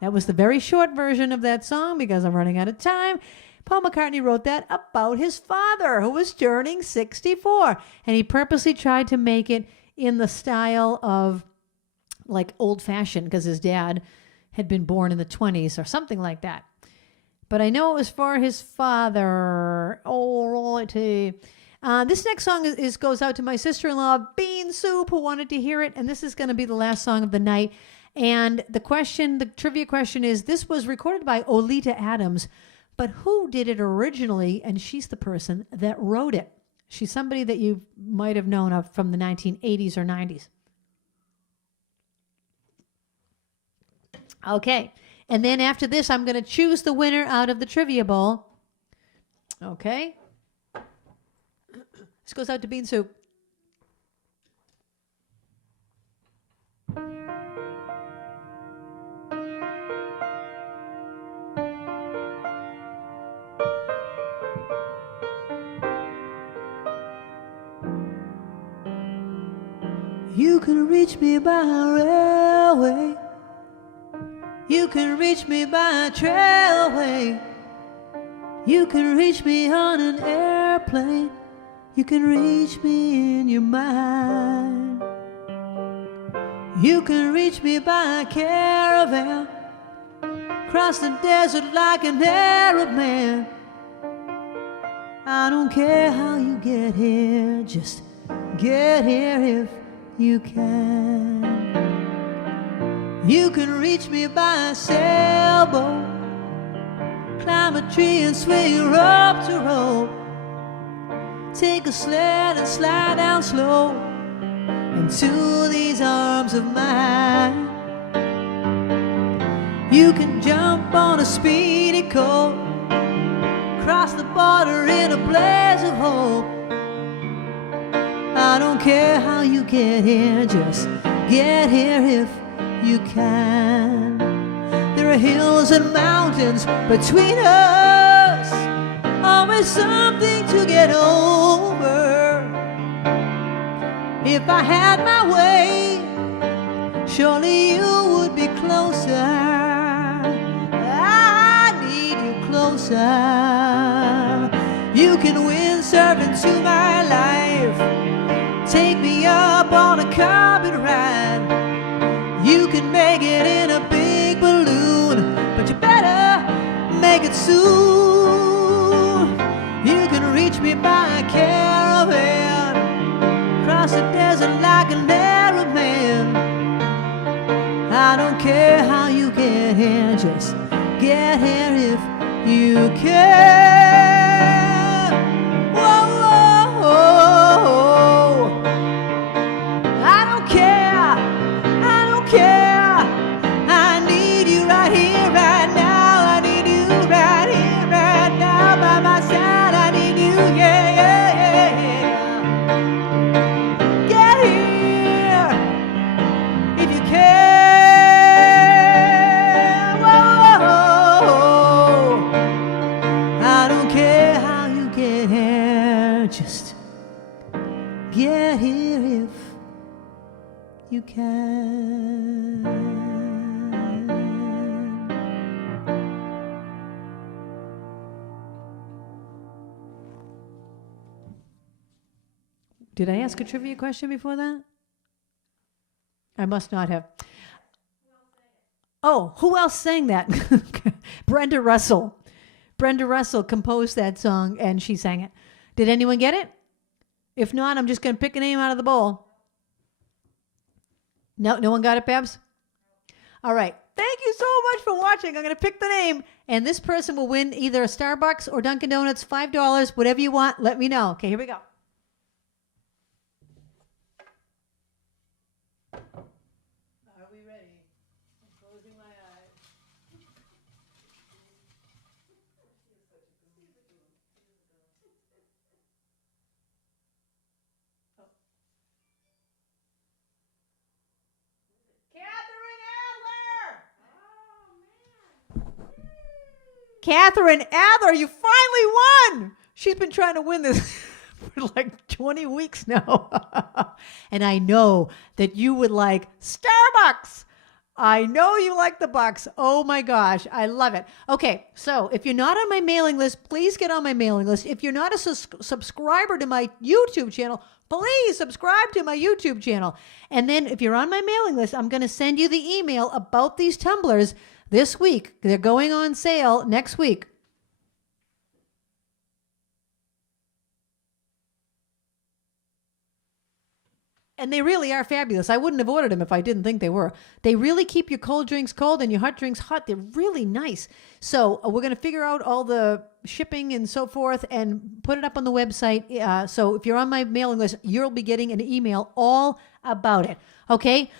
That was the very short version of that song because I'm running out of time. Paul McCartney wrote that about his father, who was turning 64. And he purposely tried to make it in the style of like old-fashioned because his dad had been born in the 20s or something like that. But I know it was for his father. All righty. This next song goes out to my sister-in-law, Bean Soup, who wanted to hear it. And this is going to be the last song of the night. And the trivia question is, this was recorded by Oleta Adams, but who did it originally? And she's the person that wrote it. She's somebody that you might have known of from the 1980s or 90s. Okay. And then after this, I'm going to choose the winner out of the Trivia Bowl. Okay. This goes out to Bean Soup. You can reach me by railway. You can reach me by trailway. You can reach me on an airplane. You can reach me in your mind. You can reach me by caravan. Cross the desert like an Arab man. I don't care how you get here, just get here if you can. You can reach me by a sailboat. Climb a tree and swing rope to rope. Take a sled and slide down slow into these arms of mine. You can jump on a speedy coat, cross the border in a blaze of hope. I don't care how you get here, just get here if you can. There are hills and mountains between us, always something to get over. If I had my way, surely you would be closer. I need you closer. You can windsurf into my life, take me up on a carpet ride. You can make it in a big balloon, but you better make it soon. You can reach me by a caravan, cross the desert like an Arab man. I don't care how you get here, just get here if you can. Whoa, whoa, whoa. I don't care, I don't care. I need you right here, right now. I need you right here, right now. By my side, I need you, yeah, yeah, yeah, yeah. Get here if you can. Whoa, I don't care how you get here, just get here you can. Did I ask a trivia question before that? I must not have. Oh, who else sang that? Brenda Russell. Brenda Russell composed that song and she sang it. Did anyone get it? If not, I'm just going to pick a name out of the bowl. No one got it, Babs? All right. Thank you so much for watching. I'm going to pick the name, and this person will win either a Starbucks or Dunkin' Donuts, $5, whatever you want. Let me know. Okay, here we go. Are we ready? I'm closing my eyes. Catherine Adler, you finally won. She's been trying to win this for like 20 weeks now. And I know that you would like Starbucks. I know you like the Bucks. Oh my gosh, I love it. Okay, so if you're not on my mailing list, please get on my mailing list. If you're not a subscriber to my YouTube channel, please subscribe to my YouTube channel. And then if you're on my mailing list, I'm going to send you the email about these tumblers this week. They're going on sale next week. And they really are fabulous. I wouldn't have ordered them if I didn't think they were. They really keep your cold drinks cold and your hot drinks hot. They're really nice. So we're going to figure out all the shipping and so forth and put it up on the website. So if you're on my mailing list, you'll be getting an email all about it. Okay?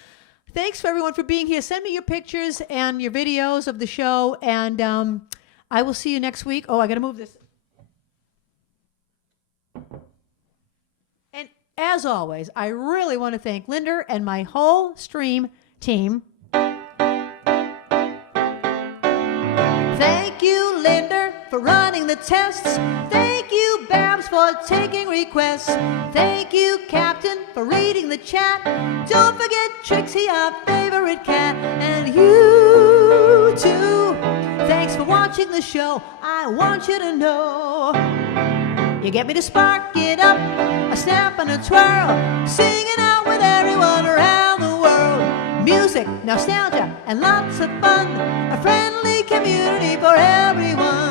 Thanks for everyone for being here. Send me your pictures and your videos of the show. And I will see you next week. Oh, I got to move this. And as always, I really want to thank Linda and my whole stream team. Thank you, Linda, for running the tests. Thank you, Babs, for taking requests. Thank you, Captain, for reading the chat. Don't forget Trixie, our favorite cat. And you, too. Thanks for watching the show. I want you to know you get me to spark it up, a snap and a twirl, singing out with everyone around the world. Music, nostalgia, and lots of fun, a friendly community for everyone.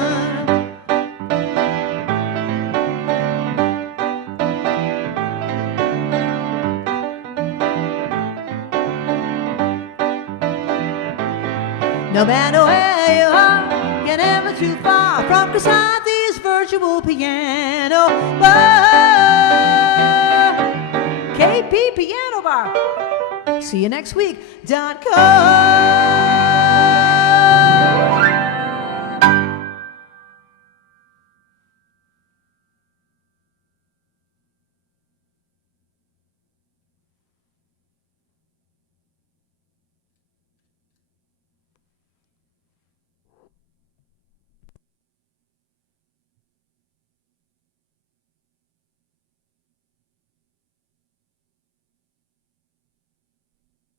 No matter where you are, you're never too far from Krisanthi's virtual piano bar. KP Piano Bar. See you next week.com.